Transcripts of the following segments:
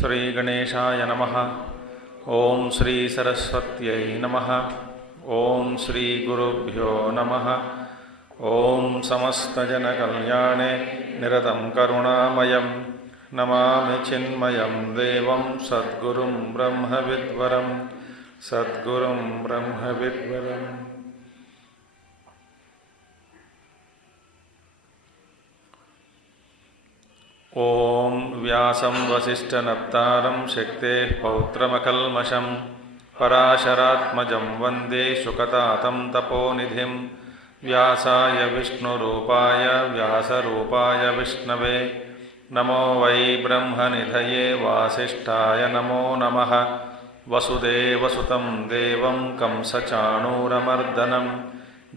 श्रीगणेशाय नमः। ॐ श्री सरस्वत्यै नमः। ॐ श्रीगुरुभ्यो नमः। ॐ समस्तजनकल्याणे निरतं करुणामयं नमामि चिन्मयं देवं सद्गुरुं ब्रह्मविद्वरं सद्गुरुं ब्रह्मविद्वरम्। ॐ व्यासं वसिष्ठनप्तारं शक्तेः पौत्रमकल्मषं पराशरात्मजं वन्दे शुकतातं तपोनिधिं। व्यासाय विष्णुरूपाय व्यासरूपाय विष्णवे नमो वै ब्रह्मनिधये वासिष्ठाय नमो नमः। वसुदेवसुतं देवं कंसचाणूरमर्दनं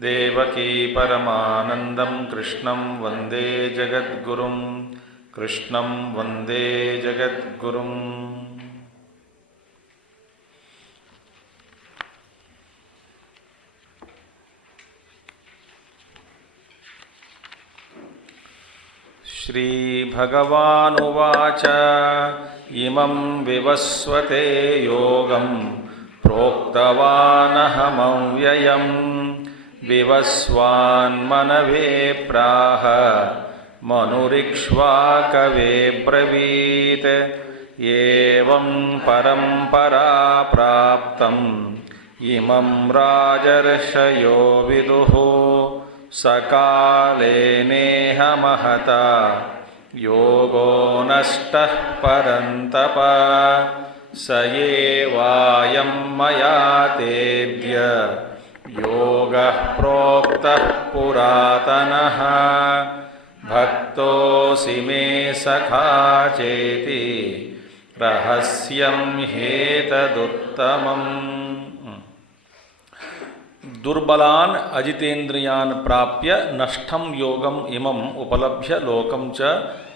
देवकी परमानन्दं कृष्णं वन्दे जगद्गुरुं कृष्णं वन्दे जगद्गुरुम्। श्रीभगवानुवाच इमं विवस्वते योगं प्रोक्तवानहमव्ययं विवस्वान्मनवे प्राह मनुरिक्ष्वाकवे ब्रवीत्। एवं परम्परा प्राप्तम् इमं राजर्षयो विदुः सकाले नेह महता योगो नष्टः परन्तप। स एवायं मया तेद्य योगः प्रोक्तः पुरातनः भक्तोऽसि मे सखा चेति रहस्यं ह्येतदुत्तमम्। दुर्बलान अजितेन्द्रियान प्राप्य नष्टम योगम इमं उपलभ्य लोकम च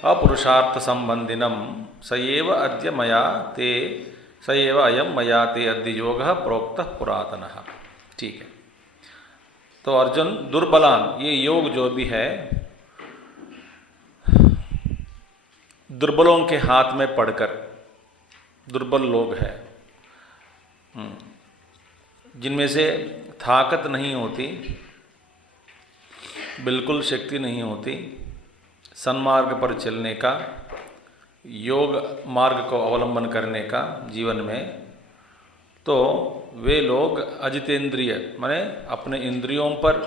अपुरुषार्थ संबंधिनम सएव अद्य मया ते सएव अयम मया ते अद्य योगः प्रोक्तः पुरातनः। ठीक है, तो अर्जुन दुर्बलान, ये योग जो भी है दुर्बलों के हाथ में पड़कर, दुर्बल लोग हैं जिनमें से ताकत नहीं होती, बिल्कुल शक्ति नहीं होती सन्मार्ग पर चलने का, योग मार्ग को अवलंबन करने का जीवन में, तो वे लोग अजितेंद्रिय माने अपने इंद्रियों पर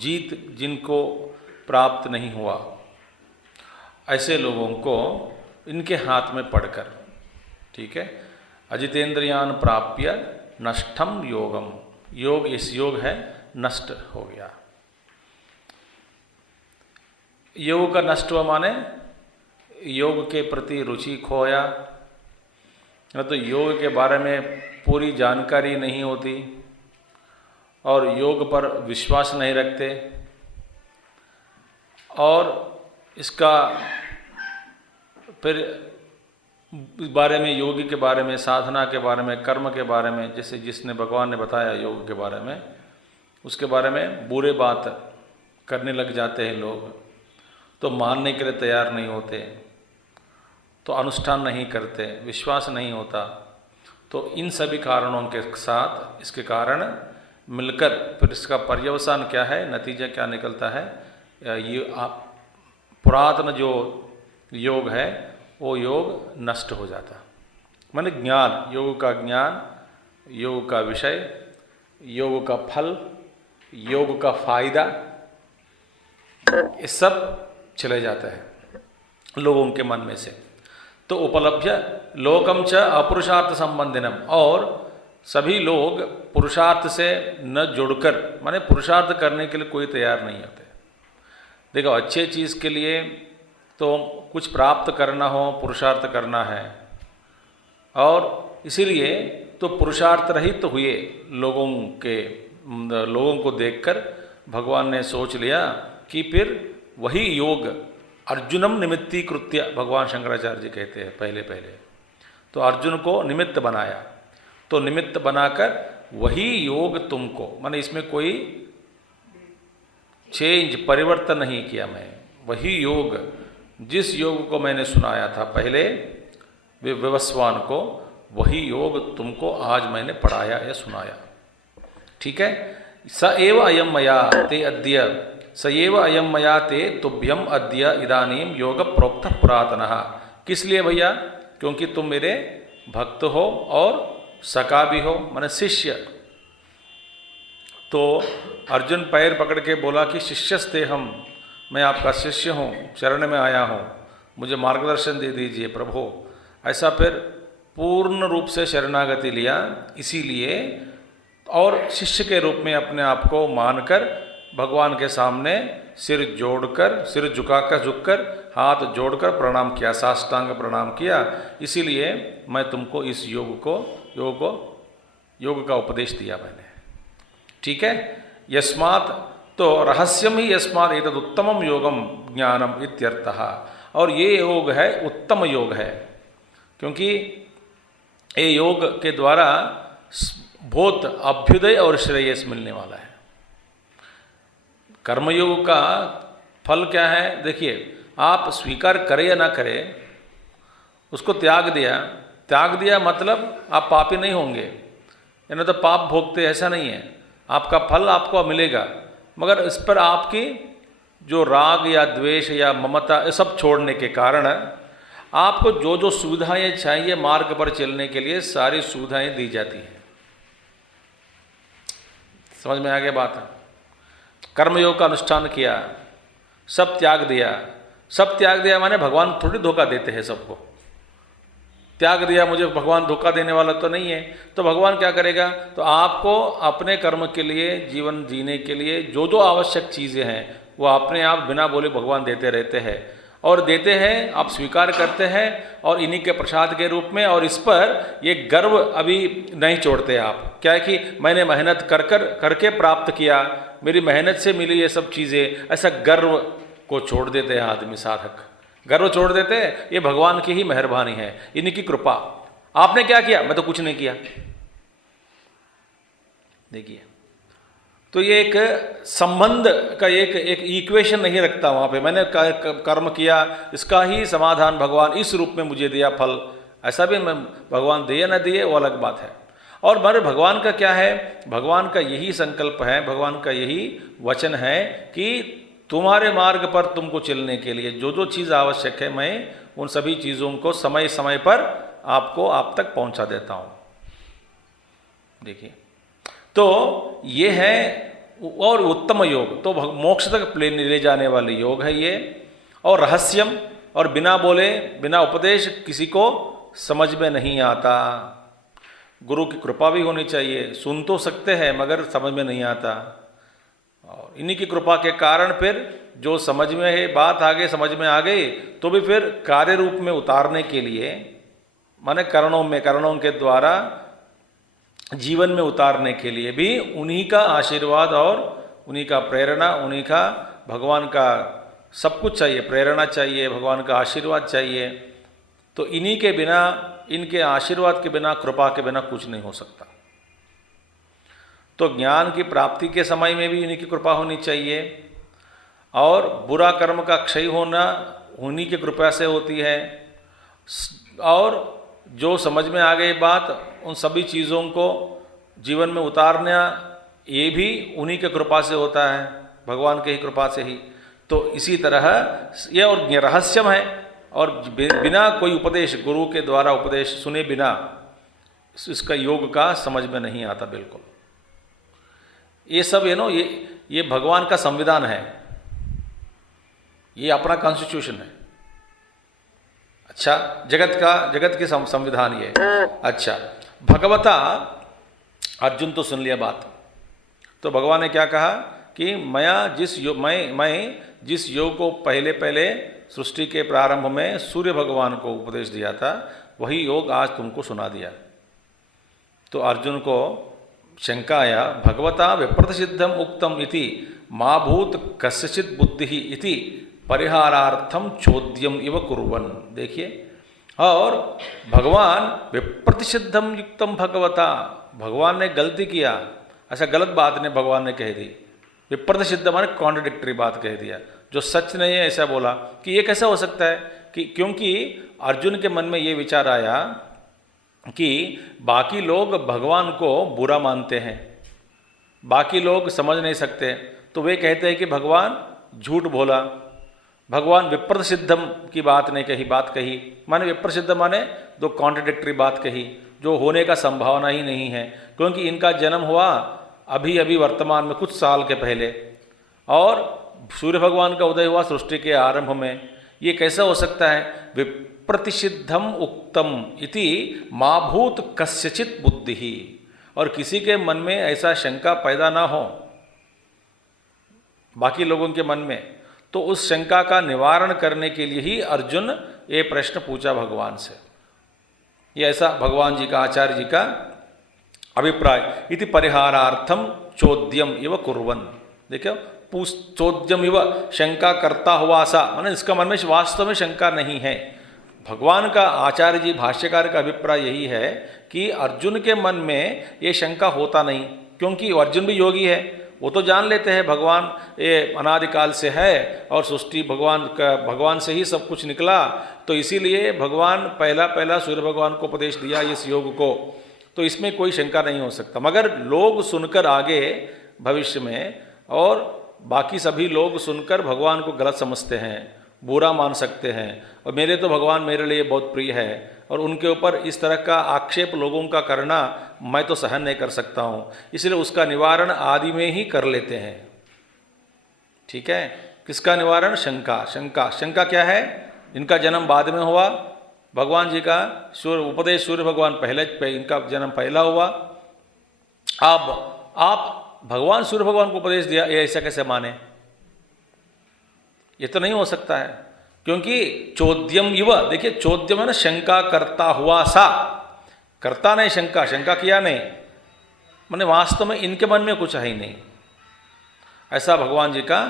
जीत जिनको प्राप्त नहीं हुआ, ऐसे लोगों को इनके हाथ में पड़कर, ठीक है, अजितेंद्रियान प्राप्य नष्टम योगम, योग इस योग है नष्ट हो गया। योग का नष्ट हुआ माने योग के प्रति रुचि खोया, न तो योग के बारे में पूरी जानकारी नहीं होती और योग पर विश्वास नहीं रखते और इसका फिर बारे में, योगी के बारे में, साधना के बारे में, कर्म के बारे में, जैसे जिसने भगवान ने बताया योग के बारे में, उसके बारे में बुरे बात करने लग जाते हैं लोग, तो मानने के लिए तैयार नहीं होते, तो अनुष्ठान नहीं करते, विश्वास नहीं होता। तो इन सभी कारणों के साथ इसके कारण मिलकर फिर इसका पर्यवसान क्या है, नतीजा क्या निकलता है, ये पुरातन जो योग है वो योग नष्ट हो जाता। माने ज्ञान, योग का ज्ञान, योग का विषय, योग का फल, योग का फायदा, ये सब चले जाता है लोगों के मन में से। तो उपलब्ध लोकम च अपुरुषार्थ संबंधिनम, और सभी लोग पुरुषार्थ से न जुड़कर, माने पुरुषार्थ करने के लिए कोई तैयार नहीं होते। देखो, अच्छे चीज़ के लिए तो कुछ प्राप्त करना हो, पुरुषार्थ करना है, और इसीलिए तो पुरुषार्थ रहित तो हुए लोगों को देखकर भगवान ने सोच लिया कि फिर वही योग अर्जुनम निमित्तीकृत्य, भगवान शंकराचार्य जी कहते हैं पहले तो अर्जुन को निमित्त बनाया, तो निमित्त बनाकर वही योग तुमको, माने इसमें कोई चेंज, परिवर्तन नहीं किया मैं, वही योग, जिस योग को मैंने सुनाया था पहले, विवस्वान को, वही योग तुमको आज मैंने पढ़ाया या सुनाया। ठीक है। स एव अयम मया ते अद्य, स एव अयम मया ते तुभ्यम अद्य इदानीम योग प्रोक्त पुरातनः। किस लिए भैया? क्योंकि तुम मेरे भक्त हो और सखा भी हो, माने शिष्य। तो अर्जुन पैर पकड़ के बोला कि शिष्यस्ते हम, मैं आपका शिष्य हूँ, शरण में आया हूँ, मुझे मार्गदर्शन दे दीजिए प्रभु। ऐसा फिर पूर्ण रूप से शरणागति लिया। इसीलिए और शिष्य के रूप में अपने आप को मानकर भगवान के सामने सिर जोड़कर, सिर झुककर हाथ जोड़कर प्रणाम किया, साष्टांग प्रणाम किया। इसीलिए मैं तुमको इस योग का उपदेश दिया मैंने। ठीक है। यस्मात्, तो रहस्यम ही यस्मात् एतद् उत्तमम योगम ज्ञानम इत्यर्थः। और ये योग है उत्तम योग है, क्योंकि ये योग के द्वारा बहुत अभ्युदय और श्रेयस मिलने वाला है। कर्मयोग का फल क्या है? देखिए, आप स्वीकार करें या ना करें, उसको त्याग दिया मतलब आप पापी नहीं होंगे, यानी तो पाप भोगते, ऐसा नहीं है। आपका फल आपको मिलेगा, मगर इस पर आपकी जो राग या द्वेष या ममता, ये सब छोड़ने के कारण आपको जो जो सुविधाएं चाहिए मार्ग पर चलने के लिए, सारी सुविधाएं दी जाती हैं। समझ में आ गया बात? कर्मयोग का अनुष्ठान किया, सब त्याग दिया माने भगवान थोड़ी धोखा देते हैं सबको। त्याग दिया, मुझे भगवान धोखा देने वाला तो नहीं है, तो भगवान क्या करेगा? तो आपको अपने कर्म के लिए, जीवन जीने के लिए जो जो आवश्यक चीज़ें हैं वो अपने आप बिना बोले भगवान देते रहते हैं, और देते हैं, आप स्वीकार करते हैं, और इन्हीं के प्रसाद के रूप में। और इस पर ये गर्व अभी नहीं छोड़ते आप, क्या है कि मैंने मेहनत करके प्राप्त किया, मेरी मेहनत से मिली ये सब चीज़ें, ऐसा गर्व को छोड़ देते हैं आदमी, साधक गर्व छोड़ देते हैं। ये भगवान की ही मेहरबानी है, इनकी कृपा। आपने क्या किया? मैं तो कुछ नहीं किया। देखिए, तो ये एक संबंध का एक इक्वेशन नहीं रखता वहाँ पे, मैंने कर्म किया, इसका ही समाधान भगवान इस रूप में मुझे दिया फल, ऐसा भी मैं भगवान दिए ना दिए वो अलग बात है। और मेरे भगवान का क्या है? भगवान का यही संकल्प है, भगवान का यही वचन है कि तुम्हारे मार्ग पर तुमको चलने के लिए जो जो चीज़ आवश्यक है, मैं उन सभी चीज़ों को समय समय पर आपको आप तक पहुंचा देता हूं। देखिए, तो ये है और उत्तम योग, तो मोक्ष तक ले जाने वाले योग है ये। और रहस्यम, और बिना बोले, बिना उपदेश किसी को समझ में नहीं आता। गुरु की कृपा भी होनी चाहिए, सुन तो सकते हैं मगर समझ में नहीं आता। और इन्हीं की कृपा के कारण फिर जो समझ में है, बात आगे समझ में आ गई, तो भी फिर कार्य रूप में उतारने के लिए, माने करणों के द्वारा जीवन में उतारने के लिए भी उन्हीं का आशीर्वाद और उन्हीं का प्रेरणा, उन्हीं का भगवान का सब कुछ चाहिए, प्रेरणा चाहिए, भगवान का आशीर्वाद चाहिए। तो इन्हीं के बिना, इनके आशीर्वाद के बिना, कृपा के बिना कुछ नहीं हो सकता। तो ज्ञान की प्राप्ति के समय में भी इन्हीं की कृपा होनी चाहिए, और बुरा कर्म का क्षय होना उन्हीं की कृपा से होती है। और जो समझ में आ गई बात, उन सभी चीज़ों को जीवन में उतारना, ये भी उन्हीं के कृपा से होता है, भगवान के ही कृपा से ही। तो इसी तरह ये और रहस्यम है, और बिना कोई उपदेश, गुरु के द्वारा उपदेश सुने बिना इसका योग का समझ में नहीं आता बिल्कुल। ये सब ये भगवान का संविधान है, ये अपना कॉन्स्टिट्यूशन है। अच्छा, जगत के संविधान ये। अच्छा, भगवता, अर्जुन तो सुन लिया बात। तो भगवान ने क्या कहा कि मैं जिस योग को पहले सृष्टि के प्रारंभ में सूर्य भगवान को उपदेश दिया था, वही योग आज तुमको सुना दिया। तो अर्जुन को शंका आया, भगवता विप्रतिषिद्धम उक्तम इति मा भूत कस्यचित् बुद्धि इति परिहारार्थम चोद्यम इव कुर्वन्। देखिए, और भगवान विप्रतिषिद्धम युक्तम भगवता, भगवान ने गलती किया, ऐसा गलत बात ने भगवान ने कह दी। विप्रतिषिद्ध माने कॉन्ट्रडिक्टरी बात कह दिया, जो सच नहीं है ऐसा बोला कि ये कैसा हो सकता है कि क्योंकि अर्जुन के मन में ये विचार आया कि बाकी लोग भगवान को बुरा मानते हैं, बाकी लोग समझ नहीं सकते, तो वे कहते हैं कि भगवान झूठ बोला, भगवान विप्रसिद्धम की बात नहीं कही, बात कही माने विप्रसिद्ध माने दो कॉन्ट्रडिक्टरी बात कही, जो होने का संभावना ही नहीं है, क्योंकि इनका जन्म हुआ अभी अभी वर्तमान में कुछ साल के पहले, और सूर्य भगवान का उदय हुआ सृष्टि के आरंभ में। ये कैसा हो सकता है? विप्रतिषिद्धम उक्तम इति माभूत कस्यचित बुद्धि ही, और किसी के मन में ऐसा शंका पैदा ना हो बाकी लोगों के मन में, तो उस शंका का निवारण करने के लिए ही अर्जुन ये प्रश्न पूछा भगवान से। ये ऐसा भगवान जी का, आचार्य जी का अभिप्राय। इति परिहारार्थम चोद्यम इव कुर्वन्, देखो चोद्यम इव शंका करता हुआ सा, माने इसका मन में वास्तव में शंका नहीं है। भगवान का, आचार्य जी भाष्यकार का अभिप्राय यही है कि अर्जुन के मन में ये शंका होता नहीं, क्योंकि अर्जुन भी योगी है, वो तो जान लेते हैं भगवान ये अनादिकाल से है और सृष्टि भगवान से ही सब कुछ निकला, तो इसीलिए भगवान पहला सूर्य भगवान को उपदेश दिया इस योग को, तो इसमें कोई शंका नहीं हो सकता। मगर लोग सुनकर आगे भविष्य में, और बाकी सभी लोग सुनकर भगवान को गलत समझते हैं, बुरा मान सकते हैं, और मेरे तो भगवान मेरे लिए बहुत प्रिय है, और उनके ऊपर इस तरह का आक्षेप लोगों का करना मैं तो सहन नहीं कर सकता हूँ, इसलिए उसका निवारण आदि में ही कर लेते हैं। ठीक है, किसका निवारण? शंका क्या है? इनका जन्म बाद में हुआ, भगवान जी का उपदेश सूर्य भगवान पहले, इनका जन्म पहला हुआ, अब आप भगवान सूर्य भगवान को उपदेश दिया, ये ऐसा कैसे माने? ये तो नहीं हो सकता है, क्योंकि चोद्यम इव, देखिए चोद्यम है ना, शंका करता हुआ सा, करता नहीं शंका किया नहीं, माने वास्तव में इनके मन में कुछ है ही नहीं, ऐसा भगवान जी का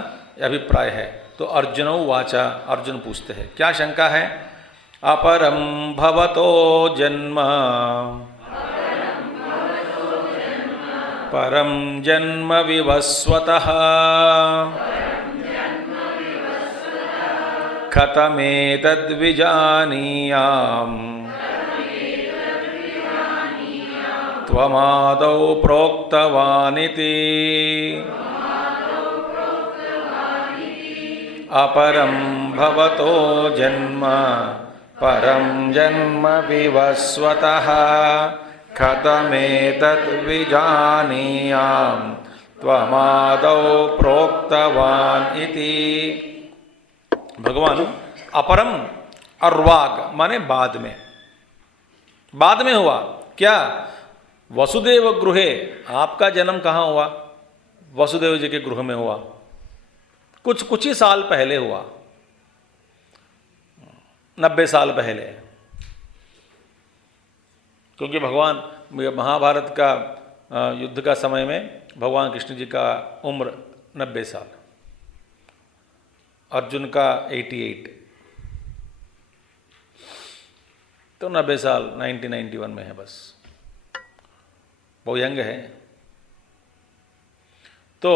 अभिप्राय है। तो अर्जुन वाचा, अर्जुन पूछते हैं क्या शंका है? अपरम भवतो जन्म परम जन्म विवस्वतः कथमेतद्विजानीयाम् त्वमादौ प्रोक्तवानिति। अपरं भवतो जन्म परं जन्म विवस्वतः कथमेतद्विजानीयाम् त्वमादौ प्रोक्तवान् इति। भगवान अपरम अर्वाग माने बाद में हुआ क्या? वसुदेव गृहे, आपका जन्म कहाँ हुआ? वसुदेव जी के गृह में हुआ, कुछ ही साल पहले हुआ, 90 साल पहले, क्योंकि भगवान महाभारत का युद्ध का समय में भगवान कृष्ण जी का उम्र 90 साल, अर्जुन का 88, तो 90 साल 1991 में है, बस बहुत यंग है। तो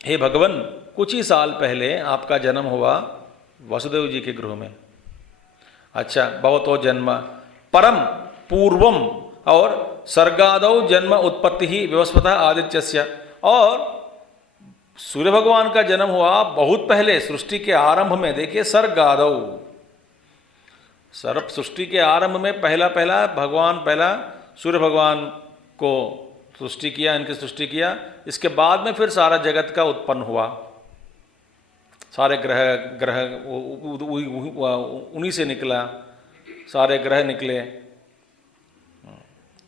हे भगवान, कुछ ही साल पहले आपका जन्म हुआ वसुदेव जी के गृह में। अच्छा, भवतो जन्म परम पूर्वम और सर्गादौ जन्म उत्पत्ति ही व्यवस्वतः आदित्यस्य, और सूर्य भगवान का जन्म हुआ बहुत पहले सृष्टि के आरंभ में। देखिए सर्गादौ, सृष्टि के आरंभ में पहला सूर्य भगवान को सृष्टि किया, इनकी सृष्टि किया, इसके बाद में फिर सारा जगत का उत्पन्न हुआ, सारे ग्रह उन्हीं से निकला, सारे ग्रह निकले,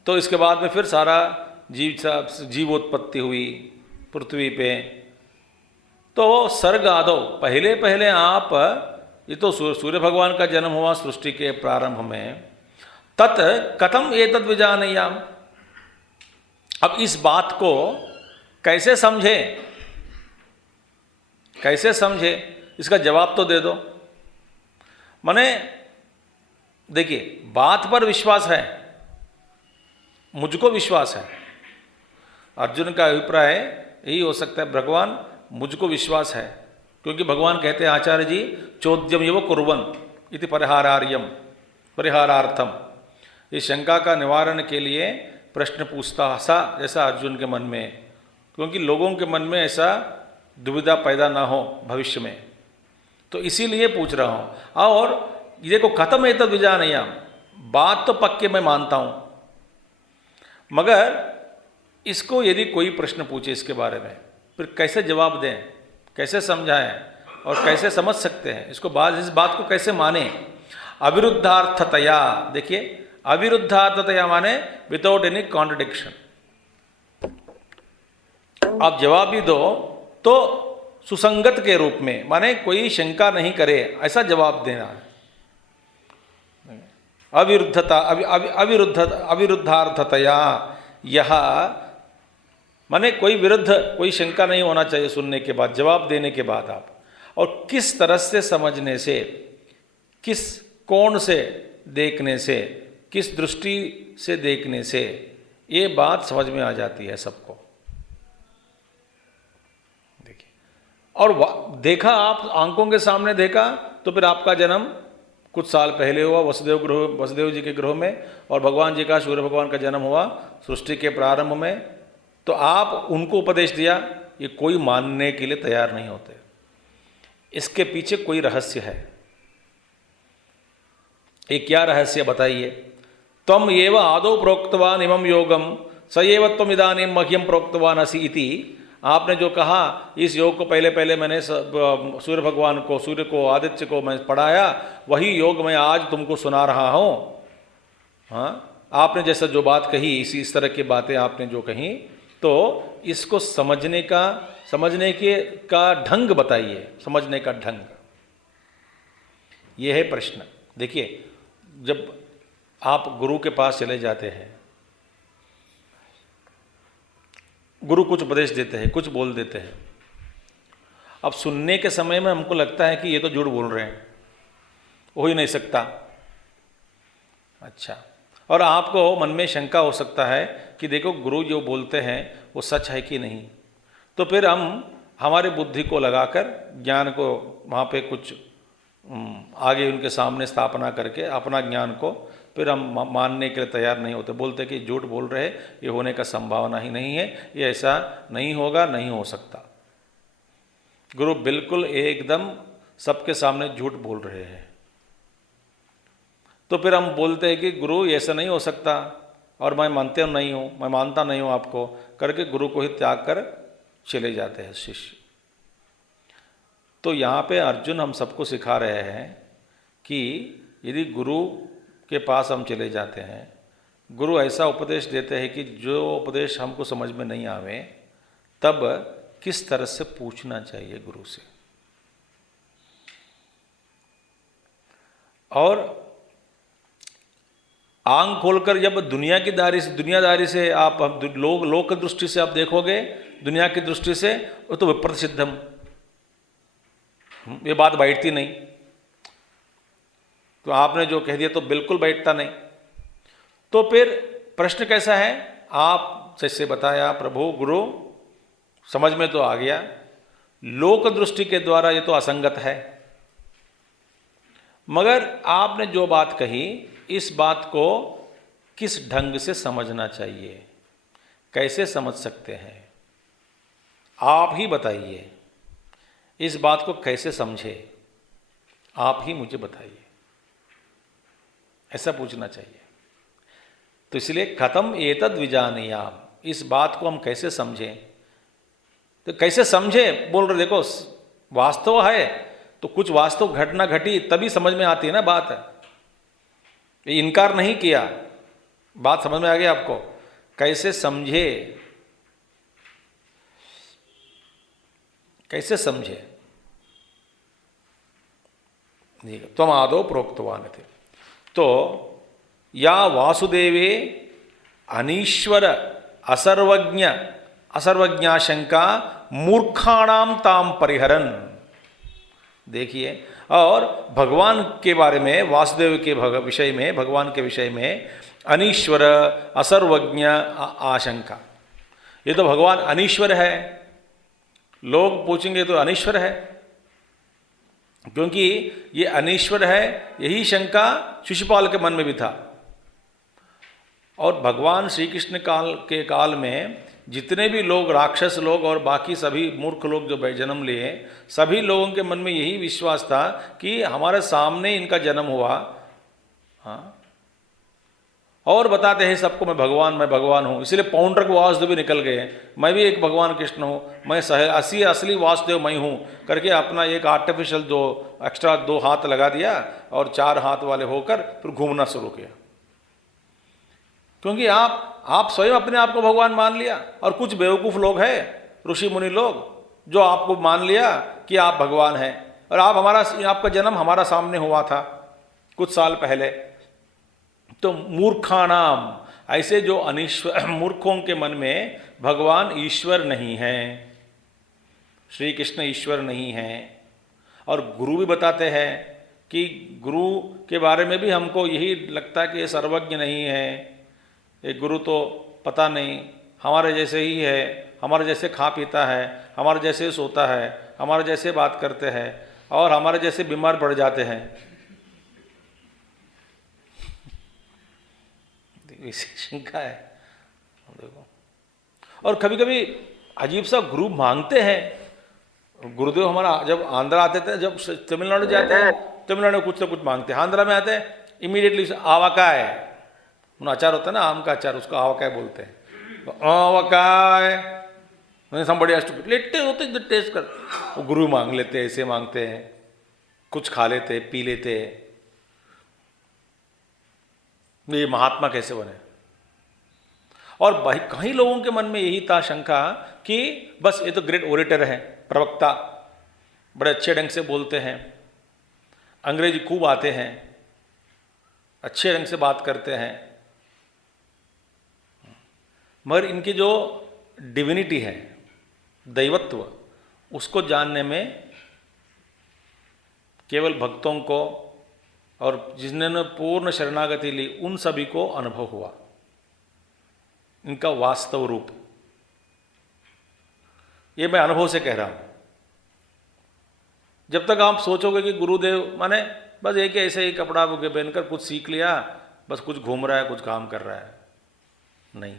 तो इसके बाद में फिर सारा जीवोत्पत्ति हुई पृथ्वी पे। तो सर्ग आदो, पहले आप, ये तो सूर्य भगवान का जन्म हुआ सृष्टि के प्रारंभ में, तत् कथम एतद् विजानीयाम, अब इस बात को कैसे समझे, इसका जवाब तो दे दो। माने देखिए, बात पर विश्वास है, मुझको विश्वास है, अर्जुन का अभिप्राय यही हो सकता है, भगवान मुझको विश्वास है, क्योंकि भगवान कहते हैं आचार्य जी, चोद्यम एव कुर्वन् इति परिहारार्थम, इस शंका का निवारण के लिए प्रश्न पूछता सा जैसा अर्जुन के मन में, क्योंकि लोगों के मन में ऐसा दुविधा पैदा ना हो भविष्य में, तो इसीलिए पूछ रहा हूँ। और देखो खत्म है तब विजानया, बात तो पक्के मैं मानता हूँ, मगर इसको यदि कोई प्रश्न पूछे इसके बारे में, फिर कैसे जवाब दें, कैसे समझाएं और कैसे समझ सकते हैं इसको, इस बात को कैसे माने। अविरुद्धार्थतया, देखिए अविरुद्धार्थतया माने विदाउट एनी कॉन्ट्रडिक्शन। आप जवाब भी दो तो सुसंगत के रूप में, माने कोई शंका नहीं करे ऐसा जवाब देना है। अविरुद्धार्थतया यह माने कोई शंका नहीं होना चाहिए सुनने के बाद, जवाब देने के बाद आप, और किस तरह से समझने से, किस कोण से देखने से, किस दृष्टि से देखने से ये बात समझ में आ जाती है सबको। देखिए, और देखा आप आंखों के सामने देखा, तो फिर आपका जन्म कुछ साल पहले हुआ वसुदेव जी के गृह में, और भगवान जी का, सूर्य भगवान का जन्म हुआ सृष्टि के प्रारंभ में, तो आप उनको उपदेश दिया, ये कोई मानने के लिए तैयार नहीं होते। इसके पीछे कोई रहस्य है। ये क्या रहस्य बताइए। त्वम एव आदौ प्रोक्तवान इमं योगम स एव त्वम इदानीं मह्यं प्रोक्तवान असि इति, आपने जो कहा इस योग को पहले मैंने सूर्य भगवान को, सूर्य को, आदित्य को मैं पढ़ाया, वही योग मैं आज तुमको सुना रहा हूँ। हाँ, आपने जैसा जो बात कही, इस तरह की बातें आपने जो कही, तो इसको समझने का ढंग बताइए, समझने का ढंग, ये है प्रश्न। देखिए, जब आप गुरु के पास चले जाते हैं, गुरु कुछ उपदेश देते हैं, कुछ बोल देते हैं, अब सुनने के समय में हमको लगता है कि ये तो झूठ बोल रहे हैं, हो ही नहीं सकता। अच्छा, और आपको मन में शंका हो सकता है कि देखो गुरु जो बोलते हैं वो सच है कि नहीं, तो फिर हम हमारी बुद्धि को लगाकर ज्ञान को वहाँ पे कुछ आगे उनके सामने स्थापना करके अपना ज्ञान को फिर हम मानने के लिए तैयार नहीं होते, बोलते कि झूठ बोल रहे, ये होने का संभावना ही नहीं है, ये ऐसा नहीं होगा, नहीं हो सकता। गुरु बिल्कुल एकदम सबके सामने झूठ बोल रहे हैं, तो फिर हम बोलते हैं कि गुरु ऐसा नहीं हो सकता, और मैं मानता नहीं हूँ आपको, करके गुरु को ही त्याग कर चले जाते हैं शिष्य। तो यहाँ पे अर्जुन हम सबको सिखा रहे हैं कि यदि गुरु के पास हम चले जाते हैं, गुरु ऐसा उपदेश देते हैं कि जो उपदेश हमको समझ में नहीं आवे, तब किस तरह से पूछना चाहिए गुरु से। और आंख खोलकर जब दुनियादारी से आप लोक दृष्टि से आप देखोगे, दुनिया की दृष्टि से, वो तो विप्रत सिद्धम, ये बात बैठती नहीं। तो आपने जो कह दिया तो बिल्कुल बैठता नहीं। तो फिर प्रश्न कैसा है, आप जैसे बताया प्रभु गुरु, समझ में तो आ गया, लोक दृष्टि के द्वारा ये तो असंगत है, मगर आपने जो बात कही, इस बात को किस ढंग से समझना चाहिए, कैसे समझ सकते हैं, आप ही बताइए। इस बात को कैसे समझे, आप ही मुझे बताइए, ऐसा पूछना चाहिए। तो इसलिए खत्म एतद् विजानीयाम, इस बात को हम कैसे समझें, तो कैसे समझे बोल रहे, देखो वास्तव है तो कुछ वास्तव घटना घटी तभी समझ में आती है ना बात। ये इनकार नहीं किया, बात समझ में आ गई आपको, कैसे समझे, कैसे समझे। त्वम आदौ प्रोक्तवान थे, तो या वासुदेवे अनीश्वर असर्वज्ञा शंका मूर्खाणाम ताम परिहरन। देखिए, और भगवान के बारे में, वासुदेव के विषय में, भगवान के विषय में अनीश्वर असर्वज्ञ आशंका, ये तो भगवान अनीश्वर है। लोग पूछेंगे तो अनीश्वर है, क्योंकि ये अनीश्वर है, यही शंका शिशुपाल के मन में भी था। और भगवान श्री कृष्ण काल में जितने भी लोग, राक्षस लोग और बाकी सभी मूर्ख लोग जो जन्म लिए, सभी लोगों के मन में यही विश्वास था कि हमारे सामने इनका जन्म हुआ। हाँ, और बताते हैं सबको मैं भगवान हूँ। इसलिए पौंड्रक वासुदेव भी निकल गए, मैं भी एक भगवान कृष्ण हूँ, मैं असली वासुदेव मैं हूँ करके अपना एक आर्टिफिशियल जो एक्स्ट्रा 2 हाथ लगा दिया और 4 हाथ वाले होकर फिर घूमना शुरू किया। क्योंकि आप स्वयं अपने आप को भगवान मान लिया, और कुछ बेवकूफ़ लोग हैं, ऋषि मुनि लोग, जो आपको मान लिया कि आप भगवान हैं, और आपका जन्म हमारा सामने हुआ था कुछ साल पहले। तो मूर्खानाम, ऐसे जो अनीश्वर मूर्खों के मन में भगवान ईश्वर नहीं है, श्री कृष्ण ईश्वर नहीं है। और गुरु भी बताते हैं कि गुरु के बारे में भी हमको यही लगता है कि ये सर्वज्ञ नहीं है, ये गुरु तो पता नहीं, हमारे जैसे ही है, हमारे जैसे खा पीता है, हमारे जैसे सोता है, हमारे जैसे बात करते हैं, और हमारे जैसे बीमार पड़ जाते हैं। इसी शंका है देखो। और कभी कभी अजीब सा गुरु मांगते हैं। गुरुदेव हमारा जब आंध्रा आते थे, जब तमिलनाडु जाते हैं, तमिलनाडु में कुछ ना कुछ मांगते हैं, आंध्रा में आते हैं इमीडिएटली आवाकाय, अचार होता है ना आम का अचार, उसको आवाकाय बोलते हैं। तो आवाकाय somebody has to लेते होते जो टेस्ट कर, वो गुरु मांग लेते हैं, ऐसे मांगते हैं, कुछ खा लेते, पी लेते। ये महात्मा कैसे बने? और भाई कई लोगों के मन में यही था शंका कि बस ये तो ग्रेट ओरेटर है, प्रवक्ता, बड़े अच्छे ढंग से बोलते हैं, अंग्रेजी खूब आते हैं, अच्छे ढंग से बात करते हैं, मगर इनकी जो डिविनिटी है, दैवत्व, उसको जानने में केवल भक्तों को और जिन्होंने पूर्ण शरणागति ली उन सभी को अनुभव हुआ इनका वास्तव रूप। ये मैं अनुभव से कह रहा हूं। जब तक आप सोचोगे कि गुरुदेव माने बस एक ऐसे ही कपड़ा पहनकर कुछ सीख लिया, बस कुछ घूम रहा है, कुछ काम कर रहा है, नहीं।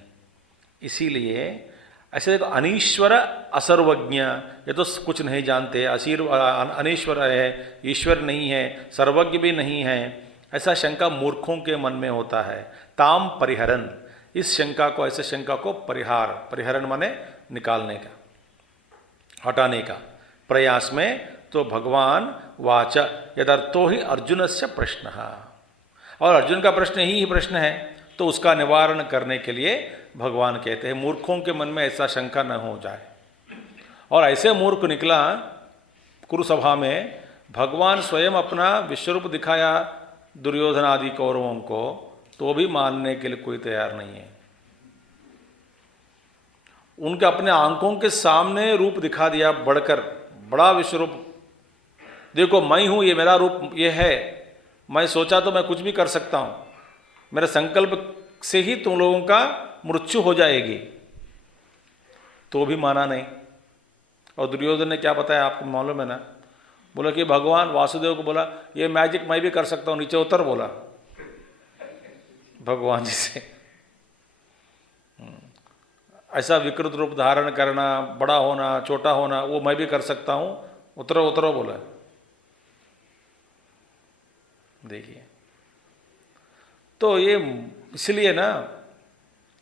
इसीलिए ऐसे देखो, अनीश्वर असर्वज्ञ, ये तो कुछ नहीं जानते, अनीश्वर है, ईश्वर नहीं है, सर्वज्ञ भी नहीं है, ऐसा शंका मूर्खों के मन में होता है। ताम परिहरन, इस शंका को, ऐसे शंका को परिहरण माने निकालने का, हटाने का प्रयास में। तो भगवान वाच यदर्थो ही अर्जुन से प्रश्न, और अर्जुन का प्रश्न ही प्रश्न है, तो उसका निवारण करने के लिए भगवान कहते हैं मूर्खों के मन में ऐसा शंका न हो जाए। और ऐसे मूर्ख निकला कुरुसभा में, भगवान स्वयं अपना विश्वरूप दिखाया दुर्योधन आदि कौरवों को, तो भी मानने के लिए कोई तैयार नहीं है। उनके अपने आंखों के सामने रूप दिखा दिया बढ़कर, बड़ा विश्वरूप, देखो मैं हूं, ये मेरा रूप ये है, मैं सोचा तो मैं कुछ भी कर सकता हूं, मेरे संकल्प से ही तुम लोगों का मृत्यु हो जाएगी, तो भी माना नहीं। और दुर्योधन ने क्या बताया आपको मालूम है ना? बोला कि भगवान वासुदेव को बोला ये मैजिक मैं भी कर सकता हूं, नीचे उतर बोला भगवान जी से। ऐसा विकृत रूप धारण करना, बड़ा होना, छोटा होना, वो मैं भी कर सकता हूं, उतरो उतरो बोला। देखिए, तो ये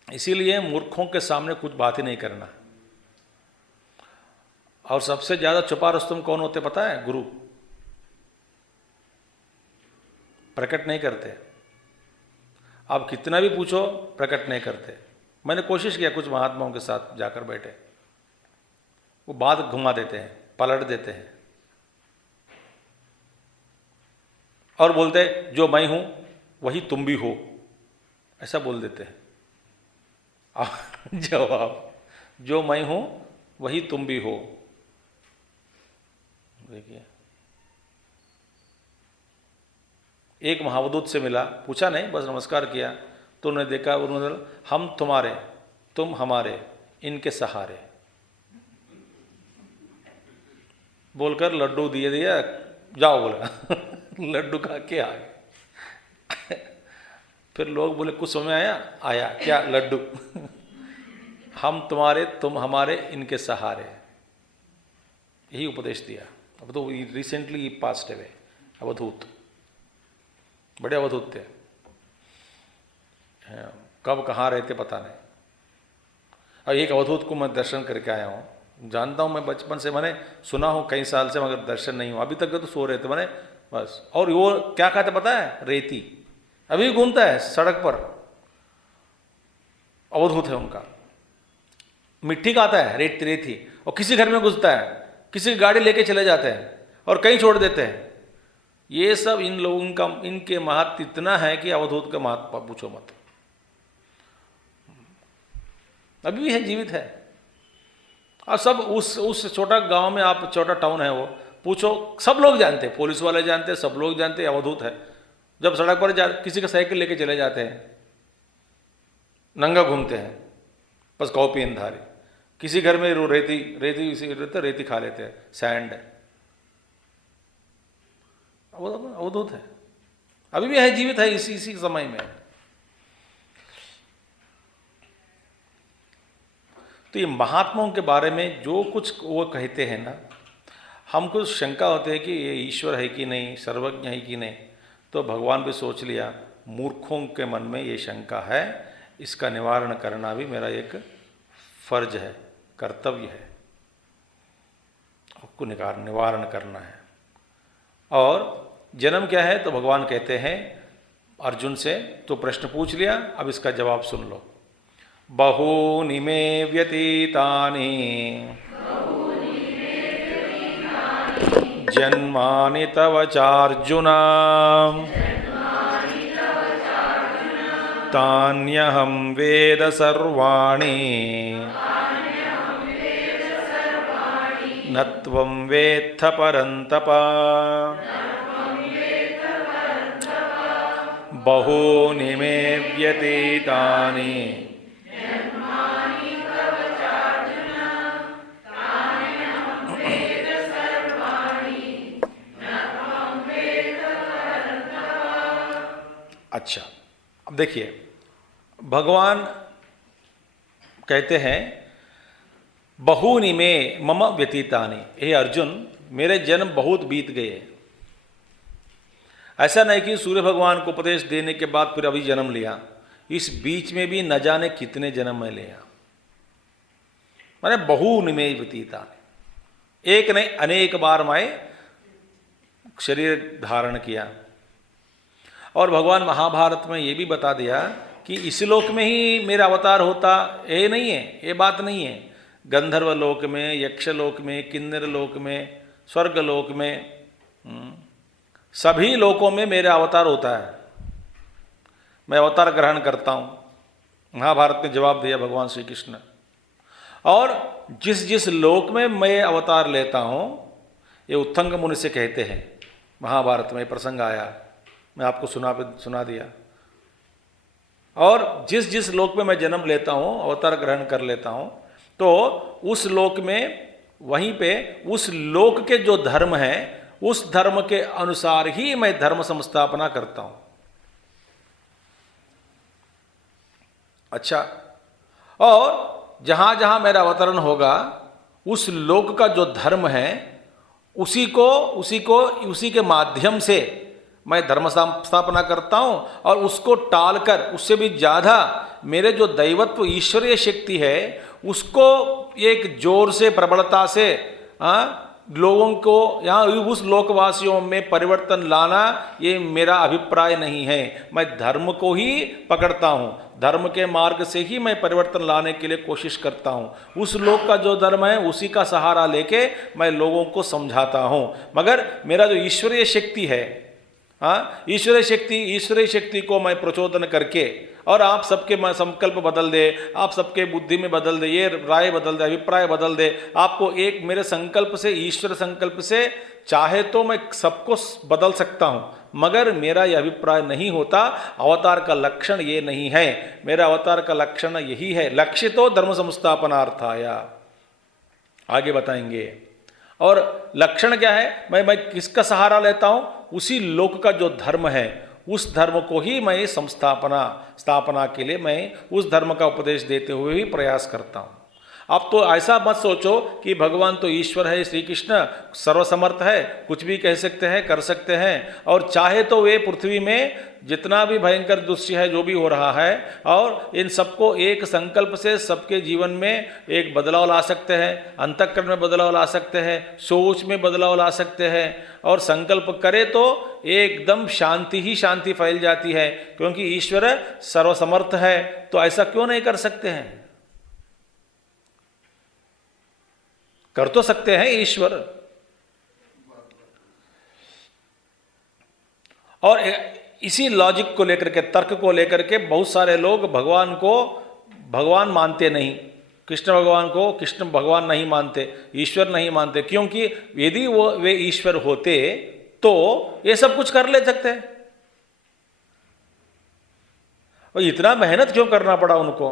इसीलिए मूर्खों के सामने कुछ बात ही नहीं करना। और सबसे ज्यादा छुपा रुस्तम कौन होते पता है? गुरु। प्रकट नहीं करते, आप कितना भी पूछो प्रकट नहीं करते। मैंने कोशिश किया कुछ महात्माओं के साथ जाकर बैठे, वो बात घुमा देते हैं, पलट देते हैं, और बोलते जो मैं हूं वही तुम भी हो, ऐसा बोल देते हैं। जवाब, जो मैं हूं वही तुम भी हो। देखिए, एक महावदूत से मिला, पूछा नहीं, बस नमस्कार किया, तो उन्होंने देखा, उन्होंने हम तुम्हारे, तुम हमारे, इनके सहारे बोलकर लड्डू दिया, जाओ बोला लड्डू खा के आ गए। फिर लोग बोले कुछ समझ में आया? आया क्या? लड्डू हम तुम्हारे तुम हमारे इनके सहारे, यही उपदेश दिया। अब तो रिसेंटली पास्ट अवे अवधूत, बड़े अवधूत थे, कब कहाँ रहते पता नहीं। और एक अवधूत को मैं दर्शन करके आया हूँ, जानता हूँ मैं बचपन से, मैंने सुना हूँ कई साल से, मगर दर्शन नहीं हुआ अभी तक। तो सो रहे थे मैंने बस। और वो क्या खाते पता है? रेती। अभी घूमता है सड़क पर, अवधूत है उनका। मिट्टी खाता है, रेती, और किसी घर में घुसता है, किसी की गाड़ी लेके चले जाते हैं और कहीं छोड़ देते हैं। ये सब इन लोगों का, इनके महत्व इतना है कि अवधूत का महत्व पूछो मत। अभी भी है, जीवित है। और सब उस छोटा गांव में, आप छोटा टाउन है वो, पूछो सब लोग जानते हैं, पुलिस वाले जानते हैं, सब लोग जानते हैं अवधूत है। जब सड़क पर किसी का साइकिल लेके चले जाते हैं, नंगा घूमते हैं, बस कॉपी धारी। किसी घर में रेती खा लेते हैं, सैंड। अवधूत है, अभी भी है, जीवित है इसी समय में। तो ये महात्माओं के बारे में जो कुछ वो कहते हैं ना, हमको शंका होती है कि ये ईश्वर है कि नहीं, सर्वज्ञ है कि नहीं। तो भगवान भी सोच लिया, मूर्खों के मन में ये शंका है, इसका निवारण करना भी मेरा एक फर्ज है, कर्तव्य है, उसको निवारण करना है। और जन्म क्या है? तो भगवान कहते हैं अर्जुन से, तो प्रश्न पूछ लिया, अब इसका जवाब सुन लो। बहूनि मे व्यतीतानि जन्मानि तव चार्जुन तान्यहं वेद सर्वाणि न त्वं वेत्थ परन्तप। बहूनि मे व्यतीतानि अच्छा, अब देखिए, भगवान कहते हैं बहूनि में मम व्यतीतानि, हे अर्जुन मेरे जन्म बहुत बीत गए। ऐसा नहीं कि सूर्य भगवान को उपदेश देने के बाद फिर अभी जन्म लिया, इस बीच में भी न जाने कितने जन्म मैं लिया। मैंने बहूनि में व्यतीतानि, एक नहीं अनेक बार मैं शरीर धारण किया। और भगवान महाभारत में ये भी बता दिया कि इस लोक में ही मेरा अवतार होता, ये नहीं है, ये बात नहीं है। गंधर्व लोक में, यक्ष लोक में, किन्नर लोक में, स्वर्ग लोक में, सभी लोकों में मेरा अवतार होता है, मैं अवतार ग्रहण करता हूँ। महाभारत में जवाब दिया भगवान श्री कृष्ण। और जिस जिस लोक में मैं अवतार लेता हूँ, ये उत्तंग मुनि से कहते हैं, महाभारत में प्रसंग आया, मैं आपको सुना दिया। और जिस जिस लोक में मैं जन्म लेता हूँ, अवतार ग्रहण कर लेता हूँ, तो उस लोक में, वहीं पे उस लोक के जो धर्म है, उस धर्म के अनुसार ही मैं धर्म संस्थापना करता हूँ। अच्छा, और जहाँ जहाँ मेरा अवतरण होगा, उस लोक का जो धर्म है, उसी के माध्यम से मैं धर्म स्थापना करता हूं। और उसको टालकर, उससे भी ज़्यादा मेरे जो दैवत्व ईश्वरीय शक्ति है, उसको एक जोर से, प्रबलता से लोगों को यहाँ उस लोकवासियों में परिवर्तन लाना, ये मेरा अभिप्राय नहीं है। मैं धर्म को ही पकड़ता हूँ, धर्म के मार्ग से ही मैं परिवर्तन लाने के लिए कोशिश करता हूँ। उस लोक का जो धर्म है, उसी का सहारा लेके मैं लोगों को समझाता हूँ। मगर मेरा जो ईश्वरीय शक्ति है, ईश्वरीय शक्ति को मैं प्रचोदन करके, और आप सबके संकल्प बदल दे, आप सबके बुद्धि में बदल दे, ये राय बदल दे, अभिप्राय बदल दे, आपको एक मेरे संकल्प से, ईश्वर संकल्प से चाहे तो मैं सबको बदल सकता हूँ, मगर मेरा यह अभिप्राय नहीं होता। अवतार का लक्षण ये नहीं है, मेरा अवतार का लक्षण यही है, लक्ष्य तो धर्म संस्थापनार्थाय। आगे बताएंगे, और लक्षण क्या है, मैं किसका सहारा लेता हूं, उसी लोक का जो धर्म है उस धर्म को ही मैं स्थापना के लिए मैं उस धर्म का उपदेश देते हुए ही प्रयास करता हूं। अब तो ऐसा मत सोचो कि भगवान तो ईश्वर है, श्री कृष्ण सर्वसमर्थ है, कुछ भी कह सकते हैं, कर सकते हैं, और चाहे तो वे पृथ्वी में जितना भी भयंकर दृश्य है जो भी हो रहा है, और इन सबको एक संकल्प से सबके जीवन में एक बदलाव ला सकते हैं, अंतःकरण में बदलाव ला सकते हैं, सोच में बदलाव ला सकते हैं, और संकल्प करे तो एकदम शांति ही शांति फैल जाती है, क्योंकि ईश्वर सर्वसमर्थ है। तो ऐसा क्यों नहीं कर सकते हैं? कर तो सकते हैं ईश्वर। और इसी लॉजिक को लेकर के, तर्क को लेकर के बहुत सारे लोग भगवान को भगवान मानते नहीं, कृष्ण भगवान को कृष्ण भगवान नहीं मानते, ईश्वर नहीं मानते, क्योंकि यदि वे ईश्वर होते तो ये सब कुछ कर ले सकते हैं। और इतना मेहनत क्यों करना पड़ा उनको?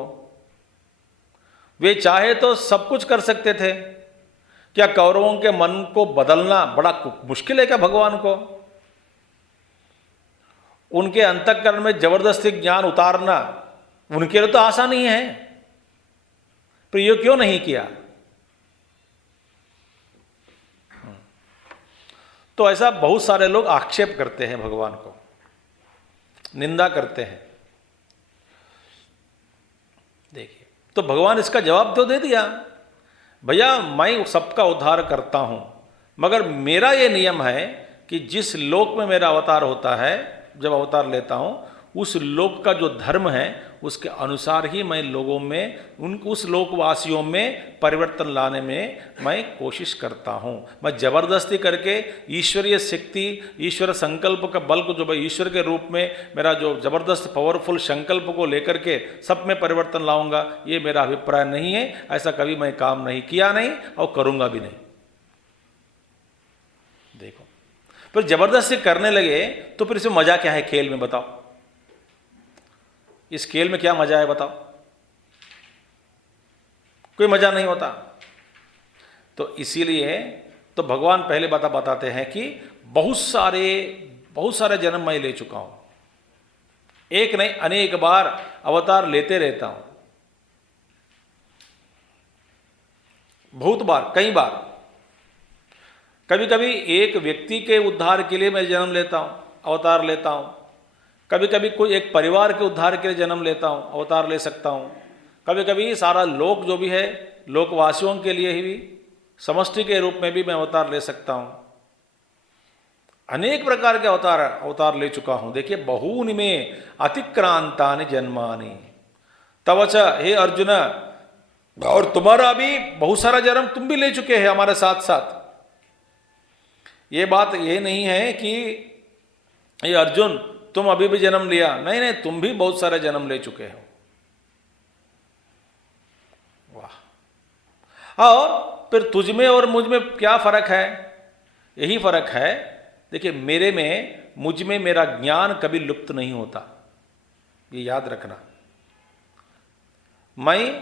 वे चाहे तो सब कुछ कर सकते थे। क्या कौरवों के मन को बदलना बड़ा मुश्किल है क्या भगवान को? उनके अंतःकरण में जबरदस्ती ज्ञान उतारना उनके लिए तो आसान ही है, पर ये क्यों नहीं किया? तो ऐसा बहुत सारे लोग आक्षेप करते हैं, भगवान को निंदा करते हैं। देखिए, तो भगवान इसका जवाब तो दे दिया, भैया मैं सबका उद्धार करता हूं, मगर मेरा ये नियम है कि जिस लोक में मेरा अवतार होता है, जब अवतार लेता हूं, उस लोक का जो धर्म है उसके अनुसार ही मैं लोगों में उस लोकवासियों में परिवर्तन लाने में मैं कोशिश करता हूं। मैं जबरदस्ती करके ईश्वरीय शक्ति, ईश्वर संकल्प का बल को, जो भाई ईश्वर के रूप में मेरा जो जबरदस्त पावरफुल संकल्प को लेकर के सब में परिवर्तन लाऊंगा, ये मेरा अभिप्राय नहीं है। ऐसा कभी मैं काम नहीं किया, नहीं और करूंगा भी नहीं। देखो, फिर जबरदस्ती करने लगे तो फिर इसमें मजा क्या है खेल में? बताओ, इस खेल में क्या मजा है? बताओ, कोई मजा नहीं होता। तो इसीलिए तो भगवान पहले बताते हैं कि बहुत सारे जन्म मैं ले चुका हूं, एक नहीं अनेक बार अवतार लेते रहता हूं, बहुत बार, कई बार। कभी कभी एक व्यक्ति के उद्धार के लिए मैं जन्म लेता हूं, अवतार लेता हूं। कभी कभी कोई एक परिवार के उद्धार के लिए जन्म लेता हूं, अवतार ले सकता हूं। कभी कभी सारा लोक जो भी है, लोकवासियों के लिए ही भी समष्टि के रूप में भी मैं अवतार ले सकता हूं। अनेक प्रकार के अवतार ले चुका हूं। देखिए, बहूनि में अतिक्रांतानि जन्मानि तव च, हे अर्जुन, और तुम्हारा भी बहुत सारा जन्म तुम भी ले चुके हैं हमारे साथ साथ। ये बात ये नहीं है कि ये अर्जुन तुम अभी भी जन्म लिया, नहीं नहीं, तुम भी बहुत सारे जन्म ले चुके हो। वाह। और फिर तुझ में और मुझ में क्या फर्क है? यही फर्क है। देखिए, मेरे में, मुझ में मेरा ज्ञान कभी लुप्त नहीं होता, ये याद रखना। मैं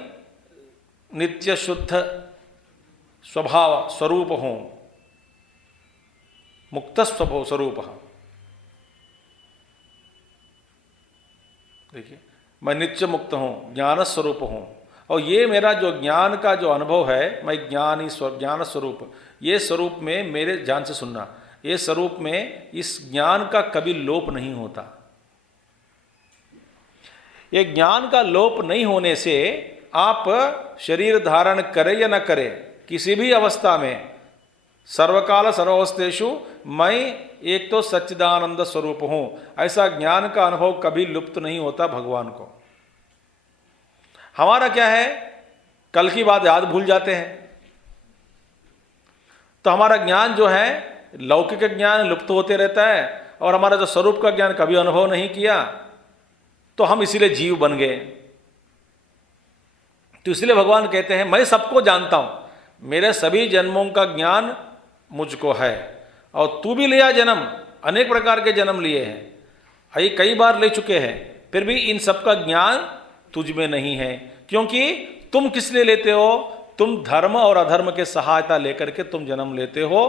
नित्य शुद्ध स्वभाव स्वरूप हूं, मुक्त स्वरूप हूं। देखिए, मैं नित्य मुक्त हूं, ज्ञान स्वरूप हूं, और ये मेरा जो ज्ञान का जो अनुभव है, मैं ज्ञान स्वरूप, ये स्वरूप में मेरे ध्यान से सुनना, ये स्वरूप में इस ज्ञान का कभी लोप नहीं होता। ये ज्ञान का लोप नहीं होने से आप शरीर धारण करें या न करें, किसी भी अवस्था में, सर्वकाल सर्वावस्थेषु मैं एक तो सच्चिदानंद स्वरूप हूं, ऐसा ज्ञान का अनुभव कभी लुप्त नहीं होता भगवान को। हमारा क्या है, कल की बात याद भूल जाते हैं, तो हमारा ज्ञान जो है लौकिक ज्ञान लुप्त होते रहता है, और हमारा जो स्वरूप का ज्ञान कभी अनुभव नहीं किया, तो हम इसीलिए जीव बन गए। तो इसलिए भगवान कहते हैं, मैं सबको जानता हूं, मेरे सभी जन्मों का ज्ञान मुझको है, और तू भी लिया जन्म, अनेक प्रकार के जन्म लिए हैं, कई बार ले चुके हैं, फिर भी इन सब का ज्ञान तुझ में नहीं है। क्योंकि तुम किस लिए लेते हो? तुम धर्म और अधर्म के सहायता लेकर के तुम जन्म लेते हो।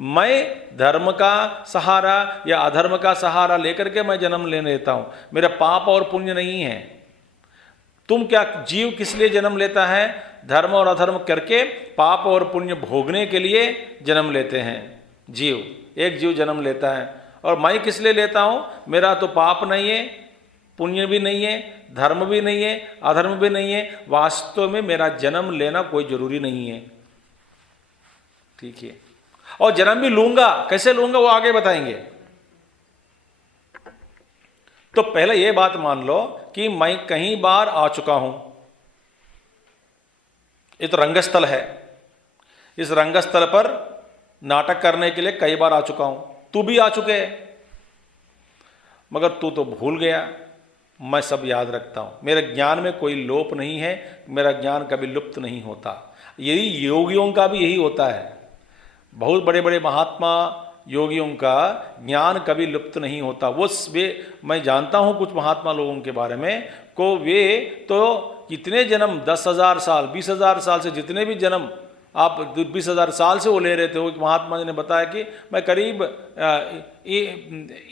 मैं धर्म का सहारा या अधर्म का सहारा लेकर के मैं जन्म ले लेता हूं, मेरा पाप और पुण्य नहीं है। तुम क्या, जीव किस लिए जन्म लेता है? धर्म और अधर्म करके पाप और पुण्य भोगने के लिए जन्म लेते हैं जीव। एक जीव जन्म लेता है। और मैं किस लिए लेता हूं? मेरा तो पाप नहीं है, पुण्य भी नहीं है, धर्म भी नहीं है, अधर्म भी नहीं है। वास्तव में मेरा जन्म लेना कोई जरूरी नहीं है। ठीक है, और जन्म भी लूंगा, कैसे लूंगा वो आगे बताएंगे। तो पहले ये बात मान लो कि मैं कई बार आ चुका हूं। ये तो रंगस्थल है, इस रंगस्थल पर नाटक करने के लिए कई बार आ चुका हूं। तू भी आ चुके है, मगर तू तो भूल गया। मैं सब याद रखता हूं, मेरे ज्ञान में कोई लोप नहीं है, मेरा ज्ञान कभी लुप्त नहीं होता। यही योगियों का भी यही होता है। बहुत बड़े बड़े महात्मा योगियों का ज्ञान कभी लुप्त नहीं होता। वे मैं जानता हूं कुछ महात्मा लोगों के बारे में को, वे तो कितने जन्म, 10,000 साल 20,000 साल से जितने भी जन्म आप 20,000 साल से वो ले रहे थे। वो महात्मा जी ने बताया कि मैं करीब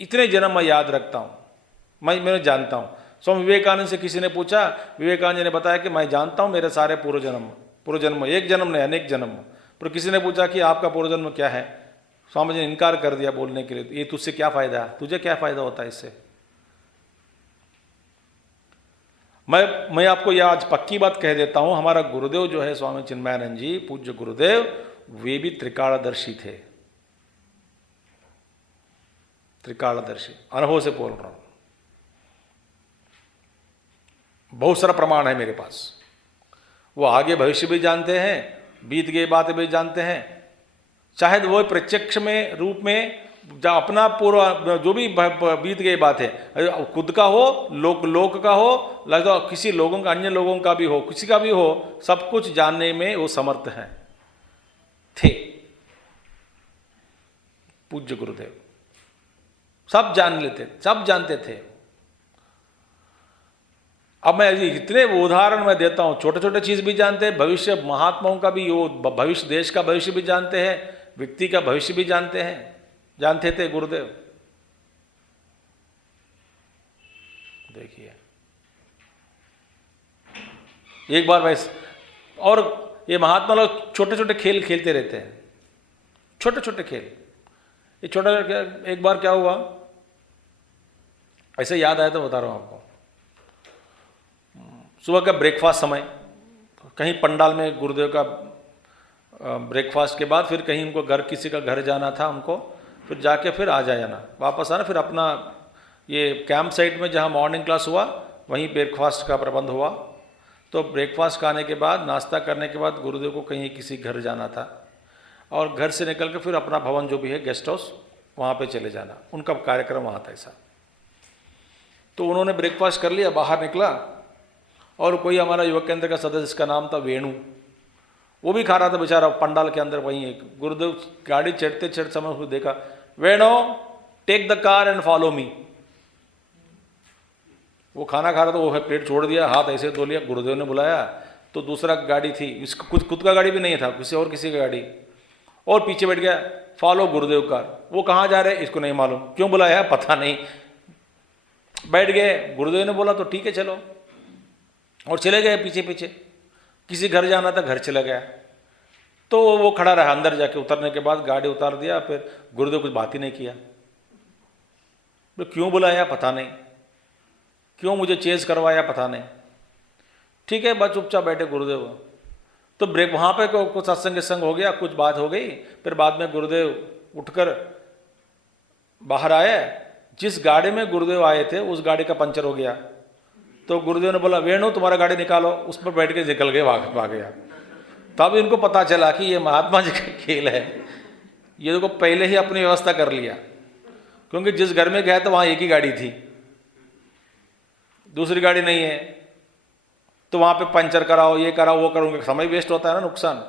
इतने जन्म मैं याद रखता हूँ, मैं जानता हूँ। स्वामी विवेकानंद से किसी ने पूछा, विवेकानंद जी ने बताया कि मैं जानता हूँ मेरे सारे पूर्व जन्म, एक जन्म नहीं अनेक जन्म। पर किसी ने पूछा कि आपका पूर्व जन्म क्या है? स्वामी जी ने इनकार कर दिया बोलने के लिए। ये तुझसे क्या फायदा, तुझे क्या फायदा होता है इससे? मैं आपको यह आज पक्की बात कह देता हूं, हमारा गुरुदेव जो है स्वामी चिन्मयानंद जी, पूज्य गुरुदेव, वे भी त्रिकालदर्शी थे। त्रिकालदर्शी, अनुभव से बोल रहा हूं, बहुत सारा प्रमाण है मेरे पास। वो आगे भविष्य भी जानते हैं, बीत गई बातें भी जानते हैं। चाहे वो प्रत्यक्ष में रूप में अपना पूर्व जो भी बीत गई बात है, खुद का हो, लोक का हो, लगता किसी लोगों का, अन्य लोगों का भी हो, किसी का भी हो, सब कुछ जानने में वो समर्थ हैं थे पूज्य गुरुदेव। सब जान लेते, सब जानते थे। अब मैं इतने उदाहरण मैं देता हूं, छोटे छोटे चीज भी जानते हैं, भविष्य महात्माओं का भी, वो भविष्य, देश का भविष्य भी जानते हैं, व्यक्ति का भविष्य भी जानते हैं, जानते थे गुरुदेव। देखिए एक बार वैसे, और ये महात्मा लोग छोटे छोटे खेल खेलते रहते हैं, छोटे छोटे खेल। ये छोटा, एक बार क्या हुआ ऐसे याद आया तो बता रहा हूं आपको। सुबह का ब्रेकफास्ट समय, कहीं पंडाल में गुरुदेव का ब्रेकफास्ट के बाद फिर कहीं उनको घर, किसी का घर जाना था उनको, फिर जाके फिर आ जाना, वापस आना, फिर अपना ये कैंप साइट में जहाँ मॉर्निंग क्लास हुआ वहीं ब्रेकफास्ट का प्रबंध हुआ। तो ब्रेकफास्ट खाने के बाद, नाश्ता करने के बाद गुरुदेव को कहीं किसी घर जाना था, और घर से निकल कर फिर अपना भवन जो भी है गेस्ट हाउस, वहाँ पे चले जाना, उनका कार्यक्रम वहाँ था ऐसा। तो उन्होंने ब्रेकफास्ट कर लिया, बाहर निकला, और कोई हमारा युवक केंद्र का सदस्य, जिसका नाम था वेणु, वो भी खा रहा था बेचारा पंडाल के अंदर। वहीं एक गुरुदेव गाड़ी चढ़ते चढ़ते समय उसको देखा, Venu take the car and follow me. वो खाना खा रहा था, वो प्लेट छोड़ दिया, हाथ ऐसे धो लिया। गुरुदेव ने बुलाया तो दूसरा गाड़ी थी, इसका खुद का गाड़ी भी नहीं था, किसी का गाड़ी, और पीछे बैठ गया, फॉलो गुरुदेव कार। वो कहाँ जा रहे इसको नहीं मालूम, क्यों बुलाया पता नहीं, बैठ गए। गुरुदेव ने बोला तो ठीक है चलो, और चले गए पीछे पीछे। किसी घर जाना था, घर चला गया। तो वो खड़ा रहा, अंदर जाके उतरने के बाद गाड़ी उतार दिया, फिर गुरुदेव कुछ बात ही नहीं किया। तो क्यों बुलाया पता नहीं, क्यों मुझे चेज करवाया पता नहीं। ठीक है, बस चुपचाप बैठे गुरुदेव। तो ब्रेक वहाँ पे कुछ सत्संग हो गया, कुछ बात हो गई। फिर बाद में गुरुदेव उठकर बाहर आए। जिस गाड़ी में गुरुदेव आए थे उस गाड़ी का पंचर हो गया। तो गुरुदेव ने बोला, वेणु तुम्हारा गाड़ी निकालो, उस पर बैठ के निकल गए, भाग गया। तब इनको पता चला कि ये महात्मा जी का खेल है। ये देखो पहले ही अपनी व्यवस्था कर लिया, क्योंकि जिस घर में गया तो वहाँ एक ही गाड़ी थी, दूसरी गाड़ी नहीं है। तो वहाँ पे पंचर कराओ, ये कराओ, वो करो, समय वेस्ट होता है ना, नुकसान।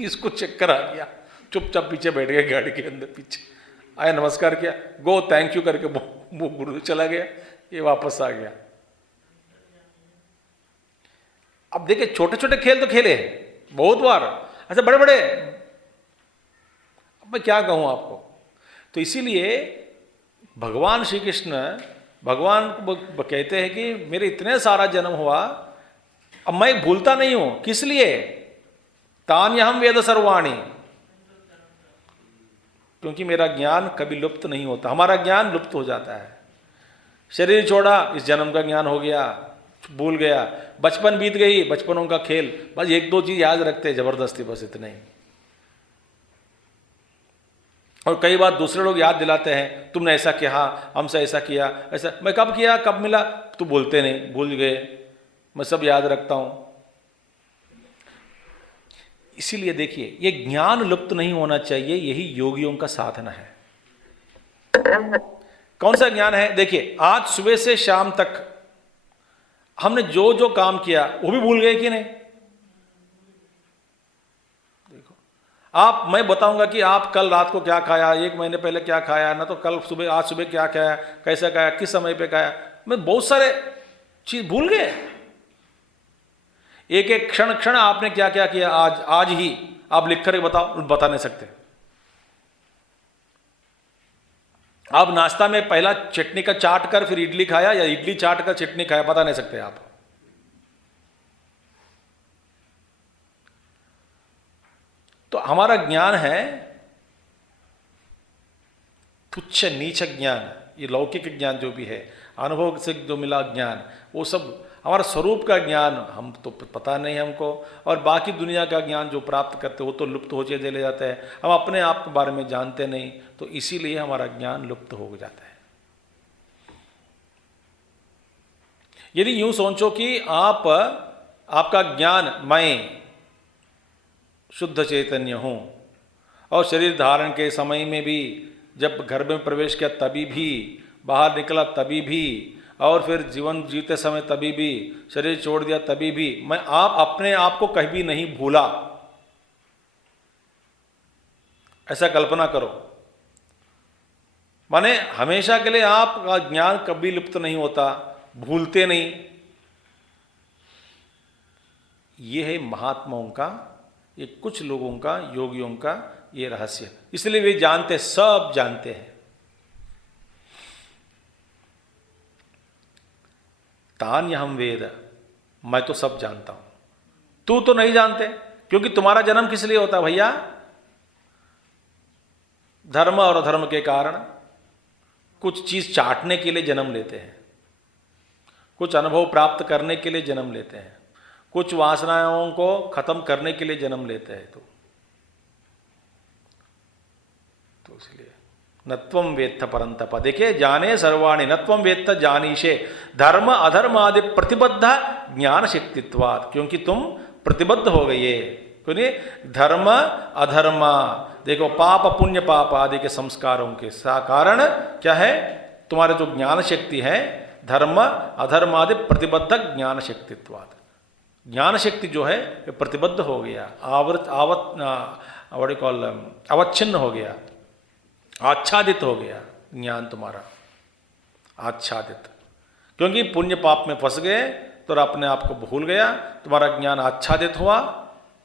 इसको चक्कर आ गया, चुपचाप पीछे बैठ गए गाड़ी के अंदर, पीछे आया, नमस्कार किया, गो थैंक यू करके वो गुरुदेव चला गया, ये वापस आ गया। अब देखिए छोटे छोटे खेल तो खेले हैं बहुत बार, ऐसे बड़े बड़े, अब मैं क्या कहूं आपको। तो इसीलिए भगवान श्री कृष्ण, भगवान कहते हैं कि मेरे इतने सारा जन्म हुआ, अब मैं भूलता नहीं हूं, किस लिए? तान्यहम वेद सर्वाणी, क्योंकि मेरा ज्ञान कभी लुप्त नहीं होता। हमारा ज्ञान लुप्त हो जाता है, शरीर छोड़ा, इस जन्म का ज्ञान हो गया, भूल गया, बचपन बीत गई, बचपनों का खेल, बस एक दो चीज याद रखते हैं जबरदस्ती, बस इतने ही। और कई बार दूसरे लोग याद दिलाते हैं, तुमने ऐसा किया, हमसे ऐसा किया, ऐसा। मैं कब किया, कब मिला, तो बोलते नहीं, भूल गए, मैं सब याद रखता हूं। इसीलिए देखिए, ये ज्ञान लुप्त नहीं होना चाहिए, यही योगियों का साधना है। कौन सा ज्ञान है? देखिए, आज सुबह से शाम तक हमने जो जो काम किया वो भी भूल गए कि नहीं? देखो, आप, मैं बताऊंगा कि आप कल रात को क्या खाया, एक महीने पहले क्या खाया, ना तो कल सुबह, आज सुबह क्या खाया, कैसा खाया, किस समय पे खाया, मैं बहुत सारे चीज भूल गए। एक एक क्षण क्षण आपने क्या क्या किया, आज ही आप लिख कर बताओ, बता नहीं सकते। आप नाश्ता में पहला चटनी का चाट कर फिर इडली खाया, या इडली चाट कर चटनी खाया, बता नहीं सकते आप। तो हमारा ज्ञान है तुच्छ नीच ज्ञान, ये लौकिक ज्ञान जो भी है, अनुभव से जो मिला ज्ञान, वो सब हमारा स्वरूप का ज्ञान हम तो पता नहीं हमको, और बाकी दुनिया का ज्ञान जो प्राप्त करते वो तो लुप्त हो चले जाते हैं, हम अपने आप के बारे में जानते नहीं, तो इसीलिए हमारा ज्ञान लुप्त हो जाता है। यदि यूं सोचो कि आपका ज्ञान, मैं शुद्ध चैतन्य हूं, और शरीर धारण के समय में भी, जब घर में प्रवेश किया तभी भी, बाहर निकला तभी भी, और फिर जीवन जीते समय तभी भी, शरीर छोड़ दिया तभी भी, मैं अपने आप को कभी नहीं भूला। ऐसा कल्पना करो, माने हमेशा के लिए आपका ज्ञान कभी लुप्त नहीं होता, भूलते नहीं। यह है महात्माओं का, ये कुछ लोगों का, योगियों का ये रहस्य। इसलिए वे जानते, सब जानते हैं। तान्यहम वेद, मैं तो सब जानता हूं, तू तो नहीं जानते, क्योंकि तुम्हारा जन्म किस लिए होता है भैया? धर्म और अधर्म के कारण कुछ चीज चाटने के लिए जन्म लेते हैं, कुछ अनुभव प्राप्त करने के लिए जन्म लेते हैं, कुछ वासनाओं को खत्म करने के लिए जन्म लेते हैं। तो इसलिए नत्वम वेत्थ परंतप, देखिए, जाने सर्वाणि नत्वम वेत्थ जानीशे धर्म अधर्म आदि प्रतिबद्ध ज्ञान शक्तित्वात्, क्योंकि तुम प्रतिबद्ध हो गए। क्योंकि धर्म अधर्म, देखो, पाप पुण्य पाप आदि के संस्कारों के कारण क्या है? तुम्हारे जो ज्ञान शक्ति है, धर्म अधर्म आदि प्रतिबद्ध ज्ञान शक्तित्वात्, ज्ञान शक्ति जो है प्रतिबद्ध हो गया, अवच्छिन्न हो गया, आच्छादित हो गया ज्ञान तुम्हारा, आच्छादित। क्योंकि पुण्य पाप में फंस गए तो अपने आप को भूल गया, तुम्हारा ज्ञान आच्छादित हुआ,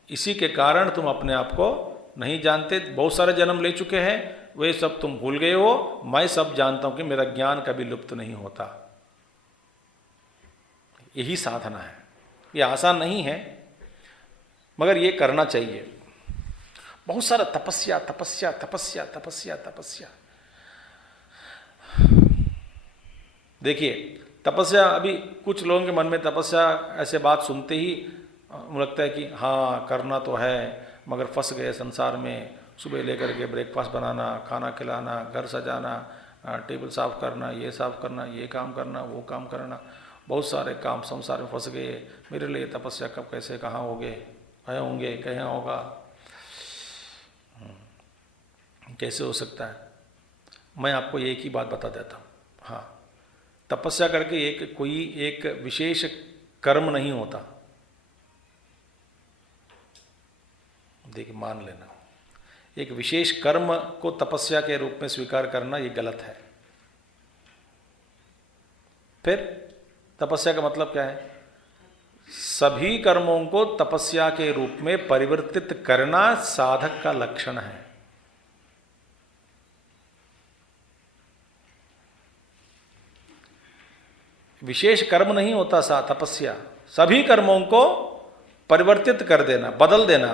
इसी के कारण तुम अपने आप को नहीं जानते। बहुत सारे जन्म ले चुके हैं, वे सब तुम भूल गए हो। मैं सब जानता हूं कि मेरा ज्ञान कभी लुप्त नहीं होता। यही साधना है। ये आसान नहीं है, मगर ये करना चाहिए। बहुत सारा तपस्या तपस्या तपस्या तपस्या तपस्या। देखिए, तपस्या, अभी कुछ लोगों के मन में तपस्या ऐसे बात सुनते ही लगता है कि हाँ करना तो है, मगर फंस गए संसार में। सुबह लेकर के ब्रेकफास्ट बनाना, खाना खिलाना, घर सजाना, टेबल साफ करना, ये साफ करना, ये काम करना, वो काम करना, बहुत सारे काम संसार में फंस गए। मेरे लिए तपस्या कब, कैसे, कहाँ होंगे, कहाँ होगा, कैसे हो सकता है? मैं आपको एक ही बात बता देता हूँ। हाँ, तपस्या करके कोई एक विशेष कर्म नहीं होता। देखिए, मान लेना, एक विशेष कर्म को तपस्या के रूप में स्वीकार करना ये गलत है। फिर तपस्या का मतलब क्या है? सभी कर्मों को तपस्या के रूप में परिवर्तित करना साधक का लक्षण है। विशेष कर्म नहीं होता तपस्या, सभी कर्मों को परिवर्तित कर देना, बदल देना।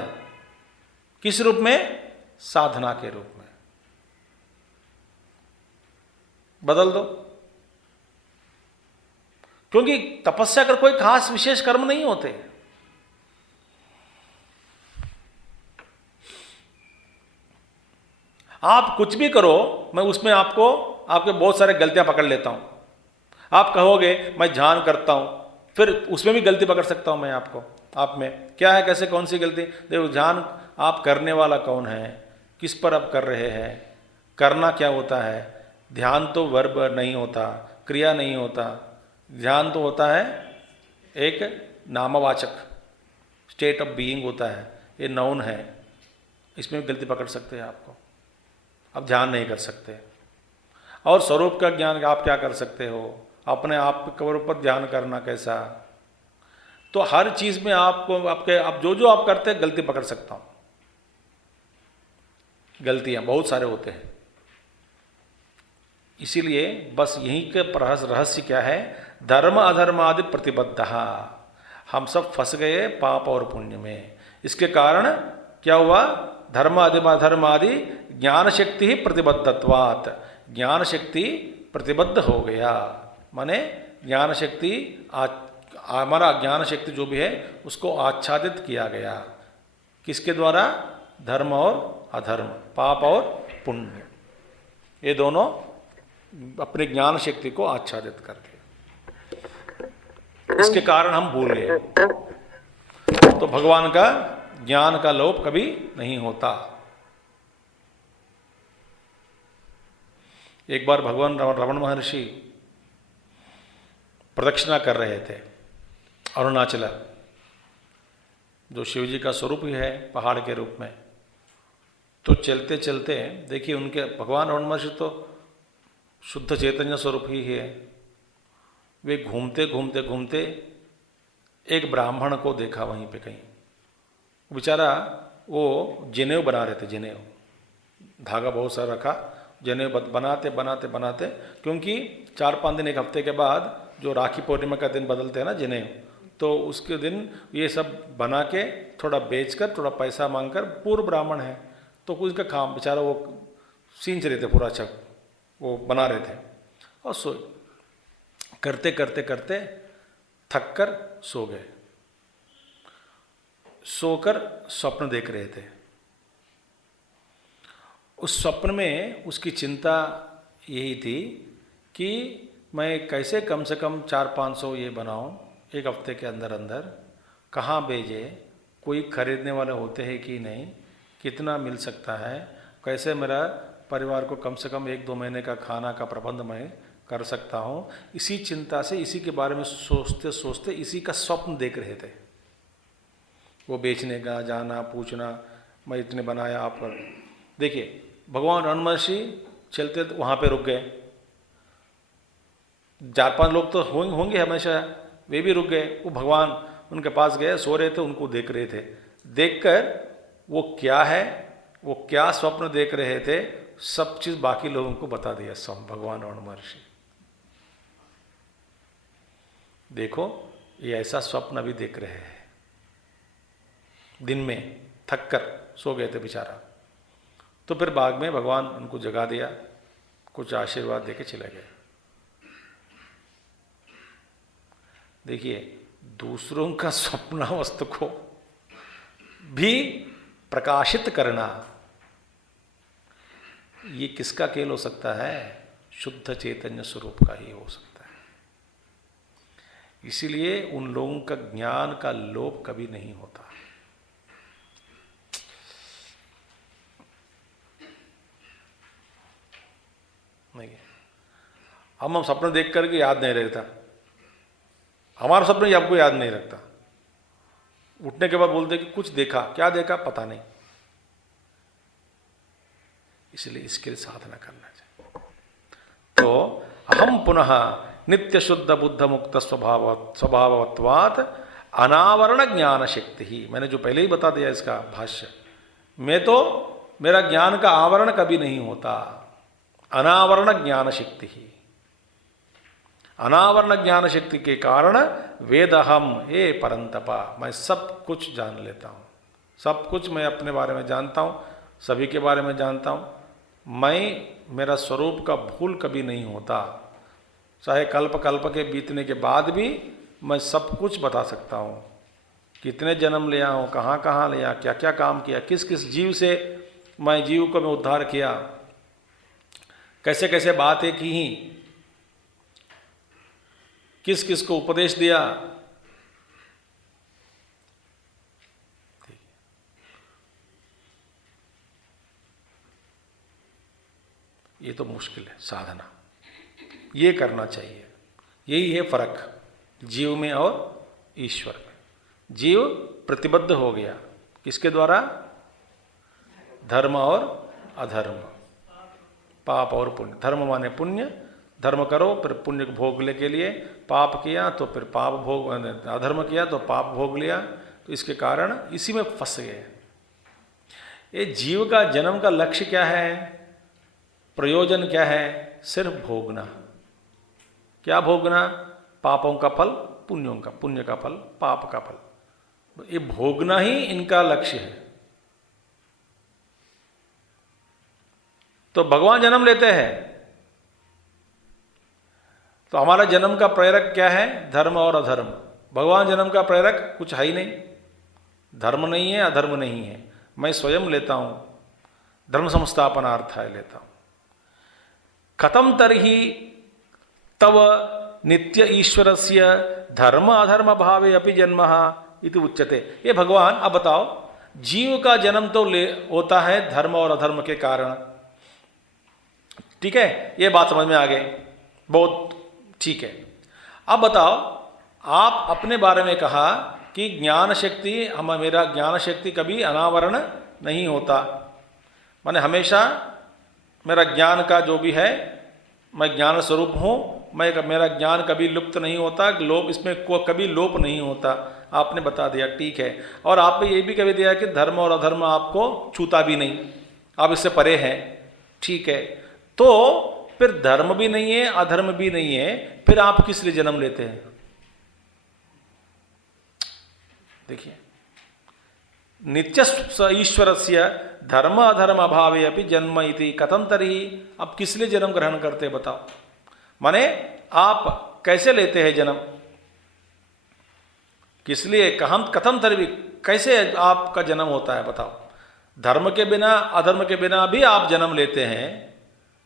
किस रूप में? साधना के रूप में बदल दो। क्योंकि तपस्या कर कोई खास विशेष कर्म नहीं होते। आप कुछ भी करो, मैं उसमें आपके बहुत सारे गलतियां पकड़ लेता हूं। आप कहोगे मैं ध्यान करता हूं, फिर उसमें भी गलती पकड़ सकता हूं मैं आपको। आप में क्या है, कैसे, कौन सी गलती? देखो, ध्यान आप करने वाला कौन है, किस पर आप कर रहे हैं, करना क्या होता है। ध्यान तो वर्ब नहीं होता, क्रिया नहीं होता। ध्यान तो होता है एक नामवाचक, स्टेट ऑफ बीइंग होता है, ये नाउन है। इसमें भी गलती पकड़ सकते हैं आपको, आप ध्यान नहीं कर सकते। और स्वरूप का ज्ञान आप क्या कर सकते हो, अपने आप के ऊपर ध्यान करना कैसा। तो हर चीज में आपको आप जो आप करते हैं गलती पकड़ सकता हूं। गलतियां बहुत सारे होते हैं। इसीलिए बस यहीं के रहस्य क्या है, धर्म अधर्म आदि प्रतिबद्ध। हम सब फंस गए पाप और पुण्य में। इसके कारण क्या हुआ, धर्म अधर्म आदि ज्ञान शक्ति ही प्रतिबद्धत्वात्, ज्ञान शक्ति प्रतिबद्ध हो गया। माने ज्ञान शक्ति, हमारा ज्ञान शक्ति जो भी है उसको आच्छादित किया गया। किसके द्वारा? धर्म और अधर्म, पाप और पुण्य, ये दोनों अपने ज्ञान शक्ति को आच्छादित कर दिया। इसके कारण हम भूल गए। तो भगवान का ज्ञान का लोप कभी नहीं होता। एक बार भगवान रमण महर्षि प्रदक्षिणा कर रहे थे अरुणाचल, जो शिव जी का स्वरूप ही है पहाड़ के रूप में। तो चलते चलते देखिए, उनके भगवान रमण महर्षि तो शुद्ध चैतन्य स्वरूप ही है। वे घूमते घूमते घूमते एक ब्राह्मण को देखा वहीं पे कहीं। बेचारा वो जनेऊ बना रहे थे, जनेऊ, धागा बहुत सारा रखा, जनेऊ बनाते बनाते बनाते, क्योंकि 4-5 दिन, एक हफ्ते के बाद जो राखी पूर्णिमा का दिन बदलते हैं ना जनेऊ, तो उसके दिन ये सब बना के थोड़ा बेचकर थोड़ा पैसा मांगकर, पूर्व ब्राह्मण है तो कुछ का काम, बेचारा वो सींच रहे थे पूरा छक, वो बना रहे थे। और करते करते करते थक कर सो गए। सोकर स्वप्न देख रहे थे। उस स्वप्न में उसकी चिंता यही थी कि मैं कैसे कम से कम 400-500 ये बनाऊं एक हफ्ते के अंदर अंदर, कहाँ भेजे, कोई खरीदने वाले होते हैं कि नहीं, कितना मिल सकता है, कैसे मेरा परिवार को कम से कम 1-2 महीने का खाना का प्रबंध मैं कर सकता हूँ। इसी चिंता से, इसी के बारे में सोचते सोचते इसी का स्वप्न देख रहे थे। वो बेचने का, जाना, पूछना, मैं इतने बनाया आप पर। देखिए, भगवान रमण महर्षि चलते वहाँ पे रुक गए। 4-5 लोग तो होंगे हमेशा, वे भी रुक गए। वो भगवान उनके पास गए, सो रहे थे, उनको देख रहे थे। देखकर वो क्या है, वो क्या स्वप्न देख रहे थे, सब चीज बाकी लोगों को बता दिया भगवान रमण महर्षि। देखो, ये ऐसा स्वप्न अभी देख रहे हैं। दिन में थक कर सो गए थे बेचारा। तो फिर बाद में भगवान उनको जगा दिया, कुछ आशीर्वाद देके चले गए। देखिए, दूसरों का स्वप्नावस्था को भी प्रकाशित करना, ये किसका खेल हो सकता है? शुद्ध चैतन्य स्वरूप का ही हो सकता है। इसीलिए उन लोगों का ज्ञान का लोप कभी नहीं होता। नहीं, हम सपने देख करके याद नहीं रहता, हमारा सपना आपको याद नहीं रखता। उठने के बाद बोलते कि कुछ देखा, क्या देखा पता नहीं। इसलिए इसके लिए साधना करना चाहिए। तो हम पुनः नित्य शुद्ध बुद्ध मुक्त स्वभावत्वात् अनावरण ज्ञान शक्ति ही, मैंने जो पहले ही बता दिया इसका भाष्य, मैं तो मेरा ज्ञान का आवरण कभी नहीं होता। अनावरण ज्ञान शक्ति ही, अनावरण ज्ञान शक्ति के कारण वेदहम, हे परंतपा, मैं सब कुछ जान लेता हूँ, सब कुछ मैं अपने बारे में जानता हूँ, सभी के बारे में जानता हूँ। मैं, मेरा स्वरूप का भूल कभी नहीं होता, चाहे कल्प कल्प के बीतने के बाद भी मैं सब कुछ बता सकता हूँ। कितने जन्म लिया हूँ, कहाँ कहाँ लिया, क्या क्या काम किया, किस किस जीव से मैं जीव को मैं उद्धार किया, कैसे कैसे बातें की, किस किस को उपदेश दिया। ये तो मुश्किल है साधना, ये करना चाहिए। यही है फर्क जीव में और ईश्वर में। जीव प्रतिबद्ध हो गया किसके द्वारा? धर्म और अधर्म, पाप और पुण्य। धर्म माने पुण्य, धर्म करो फिर पुण्य भोगने के लिए, पाप किया तो फिर पाप भोग, अधर्म किया तो पाप भोग लिया। तो इसके कारण इसी में फंस गए। ये जीव का जन्म का लक्ष्य क्या है, प्रयोजन क्या है? सिर्फ भोगना। क्या भोगना? पापों का फल पुण्यों का, पुण्य का फल पाप का फल। ये भोगना ही इनका लक्ष्य है। तो भगवान जन्म लेते हैं तो हमारा जन्म का प्रेरक क्या है? धर्म और अधर्म। भगवान जन्म का प्रेरक कुछ है ही नहीं, धर्म नहीं है अधर्म नहीं है, मैं स्वयं लेता हूं, धर्म संस्थापनार्थाय लेता हूं। कथम तरहि तव नित्य ईश्वरस्य धर्म अधर्म भावे अपि जन्म इति उच्यते। ये भगवान अब बताओ, जीव का जन्म तो होता है धर्म और अधर्म के कारण, ठीक है, ये बात समझ में आ गई, बहुत ठीक है। अब बताओ, आप अपने बारे में कहा कि ज्ञान शक्ति, मेरा ज्ञान शक्ति कभी अनावरण नहीं होता, माने हमेशा मेरा ज्ञान का जो भी है, मैं ज्ञान स्वरूप हूँ, मेरा ज्ञान कभी लुप्त नहीं होता, लोप इसमें कभी लोप नहीं होता। आपने बता दिया, ठीक है। और आपने ये भी कह दिया कि धर्म और अधर्म आपको छूता भी नहीं, आप इससे परे हैं, ठीक है। तो फिर धर्म भी नहीं है अधर्म भी नहीं है, फिर आप किस लिए जन्म लेते हैं? देखिए, नित्य ईश्वरस्य धर्म अधर्म अभावे अपि जन्म इति कथम तरहि। अब किस लिए जन्म ग्रहण करते हैं बताओ? माने आप कैसे लेते हैं जन्म, किस लिए, कथम तरहि, कैसे आपका जन्म होता है बताओ? धर्म के बिना अधर्म के बिना भी आप जन्म लेते हैं,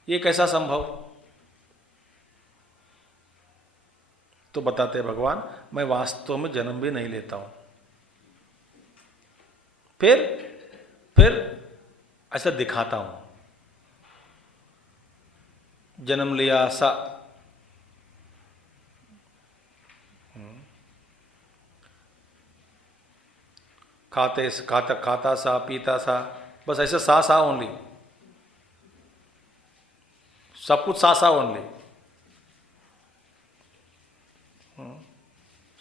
ये कैसा संभव? तो बताते भगवान, मैं वास्तव में जन्म भी नहीं लेता हूं। फिर ऐसा दिखाता हूं, जन्म लिया सा, खाता सा, पीता सा, बस ऐसे सा ओनली, सब कुछ सा ओनली।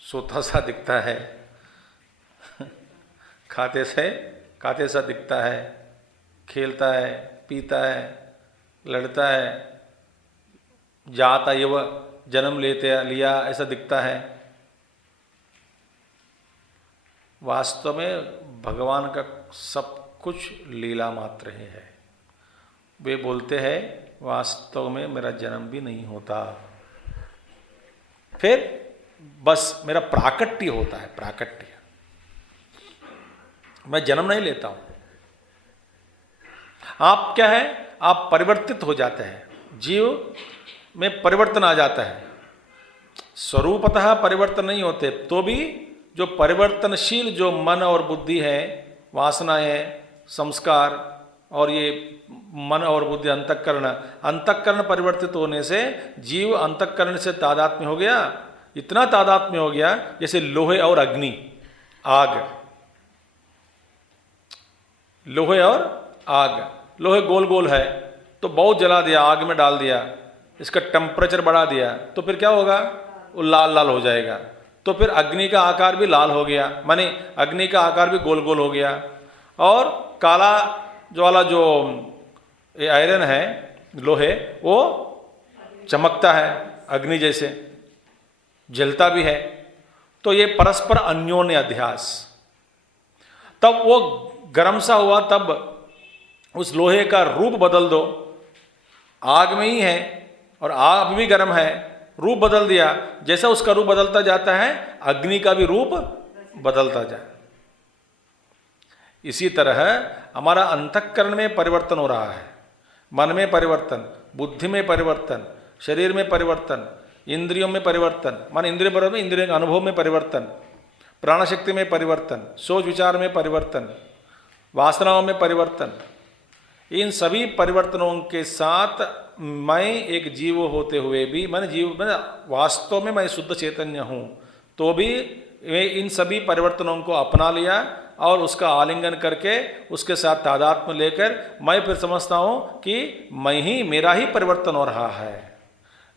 सोता सा दिखता है, खाते सा दिखता है, खेलता है, पीता है, लड़ता है, जाता युवा जन्म लिया ऐसा दिखता है। वास्तव में भगवान का सब कुछ लीला मात्र ही है। वे बोलते हैं वास्तव में मेरा जन्म भी नहीं होता, फिर बस मेरा प्राकट्य होता है, प्राकट्य, मैं जन्म नहीं लेता हूं। आप क्या है, आप परिवर्तित हो जाते हैं, जीव में परिवर्तन आ जाता है। स्वरूपतः परिवर्तन नहीं होते, तो भी जो परिवर्तनशील जो मन और बुद्धि है, वासनाएं, संस्कार और ये मन और बुद्धि, अंतःकरण परिवर्तित होने से जीव अंतःकरण से तादात्म्य हो गया, इतना तादात्म्य हो गया जैसे लोहे और अग्नि, आग, लोहे और आग। लोहे गोल गोल है तो बहुत जला दिया, आग में डाल दिया, इसका टेम्परेचर बढ़ा दिया तो फिर क्या होगा? वो लाल लाल हो जाएगा। तो फिर अग्नि का आकार भी लाल हो गया, माने अग्नि का आकार भी गोल गोल हो गया, और काला जो वाला जो ये आयरन है, लोहे, वो चमकता है अग्नि जैसे, जलता भी है। तो ये परस्पर अन्योन्य अध्यास। तब वो गर्म सा हुआ, तब उस लोहे का रूप बदल दो, आग में ही है और आग भी गर्म है, रूप बदल दिया, जैसा उसका रूप बदलता जाता है अग्नि का भी रूप बदलता जाए। इसी तरह हमारा अंतःकरण में परिवर्तन हो रहा है, मन में परिवर्तन, बुद्धि में परिवर्तन, शरीर में परिवर्तन, इंद्रियों में परिवर्तन, मान इंद्रिय परिवर्तन, इंद्रियों के अनुभव में परिवर्तन, प्राण शक्ति में परिवर्तन, सोच विचार में परिवर्तन, वासनाओं में परिवर्तन। इन सभी परिवर्तनों के साथ मैं एक जीव होते हुए भी, मैंने वास्तव में मैं शुद्ध चैतन्य हूँ, तो भी मैं इन सभी परिवर्तनों को अपना लिया और उसका आलिंगन करके उसके साथ तादात्म्य लेकर मैं फिर समझता हूँ कि मैं ही, मेरा ही परिवर्तन हो रहा है,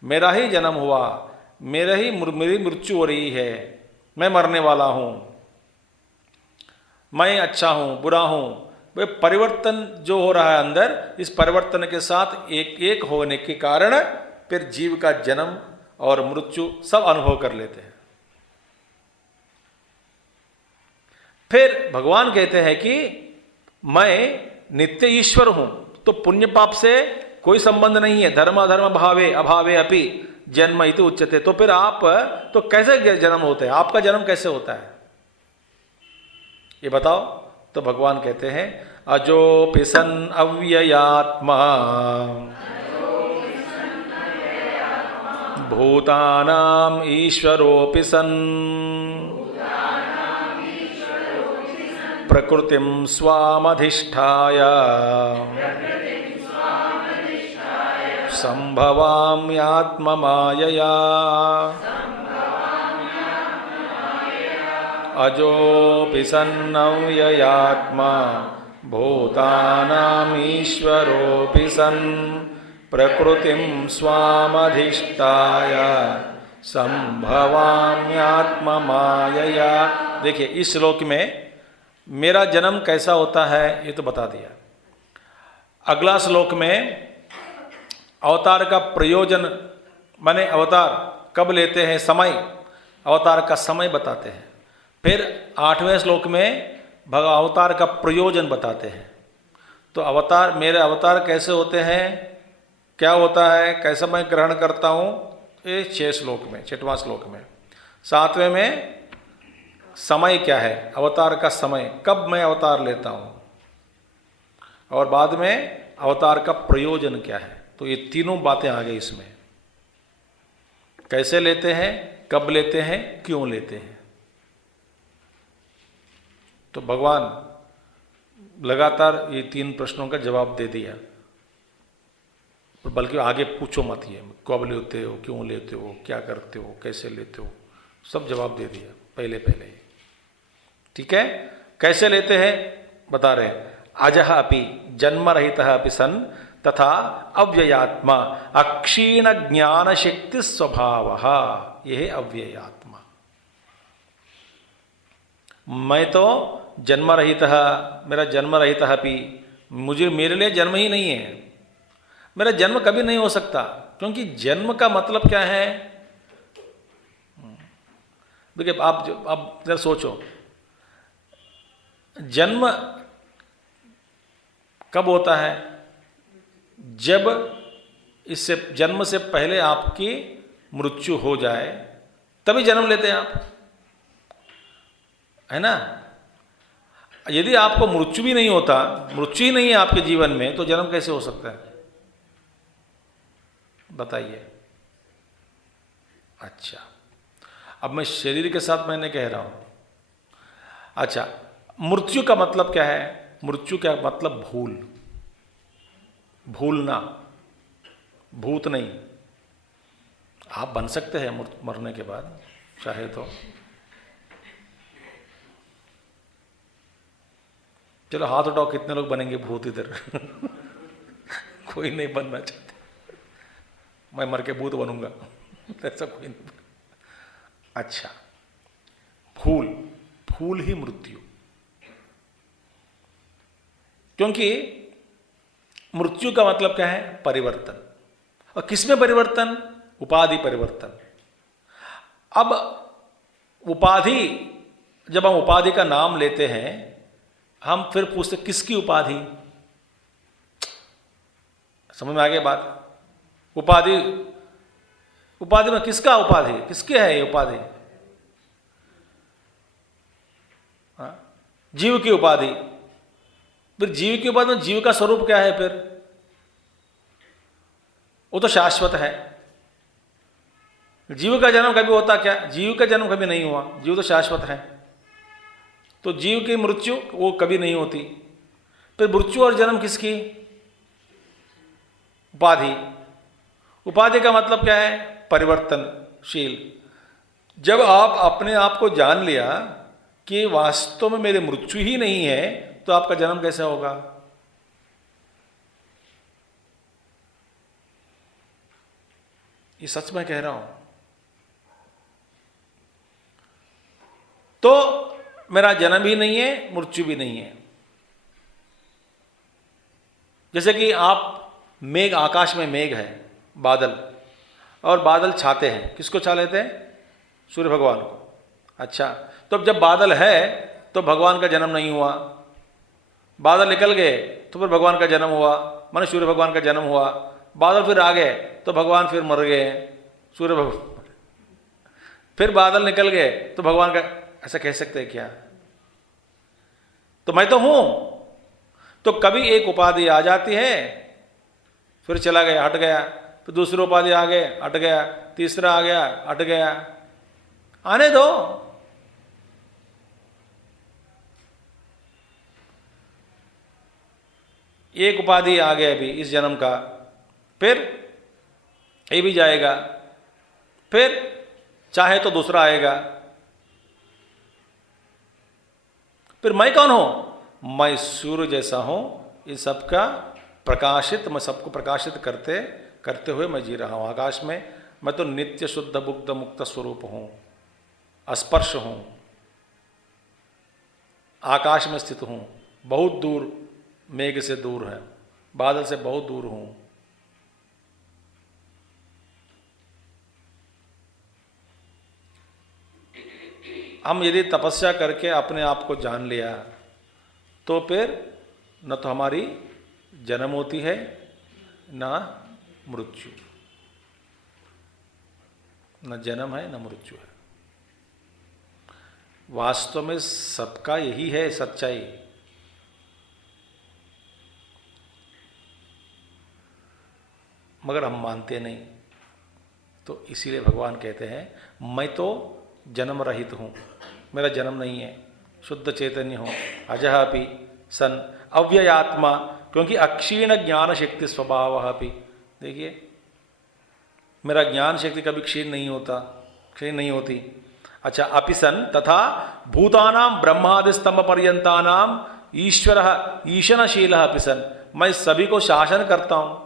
मेरा ही जन्म हुआ, मेरी मृत्यु हो रही है, मैं मरने वाला हूँ, मैं अच्छा हूँ बुरा हूँ। वे परिवर्तन जो हो रहा है अंदर, इस परिवर्तन के साथ एक एक होने के कारण फिर जीव का जन्म और मृत्यु सब अनुभव कर लेते हैं। फिर भगवान कहते हैं कि मैं नित्य ईश्वर हूं, तो पुण्य पाप से कोई संबंध नहीं है। धर्म अधर्म भावे अभावे अपि जन्म इति उच्यते। तो फिर आप तो कैसे जन्म होते हैं, आपका जन्म कैसे होता है ये बताओ। तो भगवान कहते हैं अजोपि सन् अव्ययात्मा भूतानां ईश्वरोऽपि सन् प्रकृतिं स्वामधिष्ठाय संभवाम्यात्ममायया अजोपि सन्नव्ययात्मा भूतानामीश्वरोऽपि सन् प्रकृतिं स्वामधिष्ठाय संभवाम्यात्ममायया। देखिए इस श्लोक में मेरा जन्म कैसा होता है ये तो बता दिया। अगला श्लोक में अवतार का प्रयोजन, माने अवतार कब लेते हैं, समय, अवतार का समय बताते हैं। फिर 8वें श्लोक में अवतार का प्रयोजन बताते हैं। तो अवतार, मेरे अवतार कैसे होते हैं, क्या होता है, कैसे मैं ग्रहण करता हूँ, ये 6 श्लोक में, 6वां श्लोक में। 7वें में समय क्या है, अवतार का समय, कब मैं अवतार लेता हूँ, और बाद में अवतार का प्रयोजन क्या है। तो ये तीनों बातें आ गई इसमें, कैसे लेते हैं, कब लेते हैं, क्यों लेते हैं। तो भगवान लगातार ये 3 प्रश्नों का जवाब दे दिया, बल्कि आगे पूछो मत, ये कब लेते हो, क्यों लेते हो, क्या करते हो, कैसे लेते हो, सब जवाब दे दिया पहले पहले ही। ठीक है, कैसे लेते हैं बता रहे हैं। अजः अपि जन्म रहितः अपि सन् तथा अव्ययात्मा अक्षीण ज्ञान शक्ति स्वभावः, यह अव्ययात्मा। मैं तो जन्म रहितः, मेरा जन्म रहितः अपि, मुझे, मेरे लिए जन्म ही नहीं है, मेरा जन्म कभी नहीं हो सकता। क्योंकि जन्म का मतलब क्या है, देखिए आप जरा सोचो, जन्म कब होता है, जब इससे जन्म से पहले आपकी मृत्यु हो जाए, तभी जन्म लेते हैं आप, है ना। यदि आपको मृत्यु भी नहीं होता, मृत्यु ही नहीं है आपके जीवन में, तो जन्म कैसे हो सकता है बताइए। अच्छा, अब मैं शरीर के साथ मैंने कह रहा हूं। अच्छा, मृत्यु का मतलब क्या है, मृत्यु का मतलब भूल, भूलना, भूत नहीं। आप बन सकते हैं मरने के बाद चाहे तो। चलो हाथ उठाओ, कितने लोग बनेंगे भूत इधर कोई नहीं बनना चाहते, मैं मर के भूत बनूंगा ऐसा कोई नहीं। अच्छा, फूल, फूल ही मृत्यु। क्योंकि मृत्यु का मतलब क्या है? परिवर्तन। और किसमें परिवर्तन? उपाधि परिवर्तन। अब उपाधि, जब हम उपाधि का नाम लेते हैं, हम फिर पूछते किसकी उपाधि? समझ में आ गया बात? उपाधि, उपाधि में किसका उपाधि, किसके है ये उपाधि? जीव की उपाधि। फिर जीव की उपाधि में जीव का स्वरूप क्या है? फिर वो तो शाश्वत है। जीव का जन्म कभी होता क्या? जीव का जन्म कभी नहीं हुआ, जीव तो शाश्वत है। तो जीव की मृत्यु वो कभी नहीं होती। फिर मृत्यु और जन्म किसकी? उपाधि। उपाधि का मतलब क्या है? परिवर्तनशील। जब आप अपने आप को जान लिया कि वास्तव में मेरे मृत्यु ही नहीं है, तो आपका जन्म कैसे होगा? ये सच मैं कह रहा हूं। तो मेरा जन्म भी नहीं है, मृत्यु भी नहीं है। जैसे कि आप मेघ, आकाश में मेघ है, बादल, और बादल छाते हैं। किसको छा लेते हैं? सूर्य भगवान को। अच्छा, तो जब बादल है तो भगवान का जन्म नहीं हुआ। बादल निकल गए तो फिर भगवान का जन्म हुआ, माने सूर्य भगवान का जन्म हुआ। बादल फिर आ गए तो भगवान फिर मर गए, सूर्य भगवान। फिर बादल निकल गए तो भगवान का, ऐसा कह सकते हैं क्या? तो मैं तो हूं। तो कभी एक उपाधि आ जाती है, फिर चला गया, हट गया। फिर दूसरी उपाधि आ गए, हट गया। तीसरा आ गया, हट गया। आने दो। एक उपाधि आ गया अभी इस जन्म का, फिर ये भी जाएगा, फिर चाहे तो दूसरा आएगा। फिर मैं कौन हूं? मैं सूर्य जैसा हूं, इन सबका प्रकाशित, मैं सबको प्रकाशित करते करते हुए मैं जी रहा हूं आकाश में। मैं तो नित्य शुद्ध बुद्ध मुक्त स्वरूप हूं, अस्पर्श हूं, आकाश में स्थित हूं, बहुत दूर, मेघ से दूर है, बादल से बहुत दूर हूं। हम यदि तपस्या करके अपने आप को जान लिया तो फिर न तो हमारी जन्म होती है, ना मृत्यु। न जन्म है, न मृत्यु है। वास्तव में सबका यही है सच्चाई। मगर हम मानते नहीं। तो इसीलिए भगवान कहते हैं मैं तो जन्म रहित हूं, मेरा जन्म नहीं है, शुद्ध चैतन्य हूं, अजः अपि सन अव्ययात्मा, क्योंकि अक्षीण ज्ञान शक्ति स्वभाव अपि। देखिए, मेरा ज्ञान शक्ति कभी क्षीण नहीं होता, क्षीण नहीं होती। अच्छा, अपि सन तथा भूतानाम ब्रह्मादि स्तंभ पर्यंतानाम ईश्वर ईशनशील अपि सन, मैं सभी को शासन करता हूं।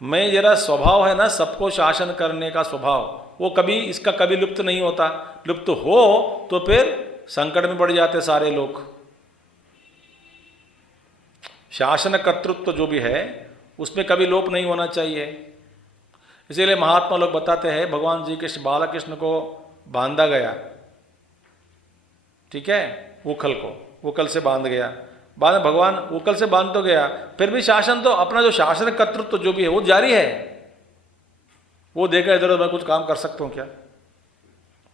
मैं, जरा स्वभाव है ना सबको शासन करने का स्वभाव, वो कभी, इसका कभी लुप्त नहीं होता। लुप्त हो तो फिर संकट में पड़ जाते सारे लोग। शासन कर्तृत्व जो भी है उसमें कभी लोप नहीं होना चाहिए। इसीलिए महात्मा लोग बताते हैं भगवान जी कृष्ण, बालकृष्ण को बांधा गया, ठीक है, उखल को, उखल से बांध गया, बाद में भगवान उखल से बांध तो गया, फिर भी शासन तो, अपना जो शासन कर्तृत्व जो भी है वो जारी है। वो देखा इधर मैं कुछ काम कर सकता हूँ क्या?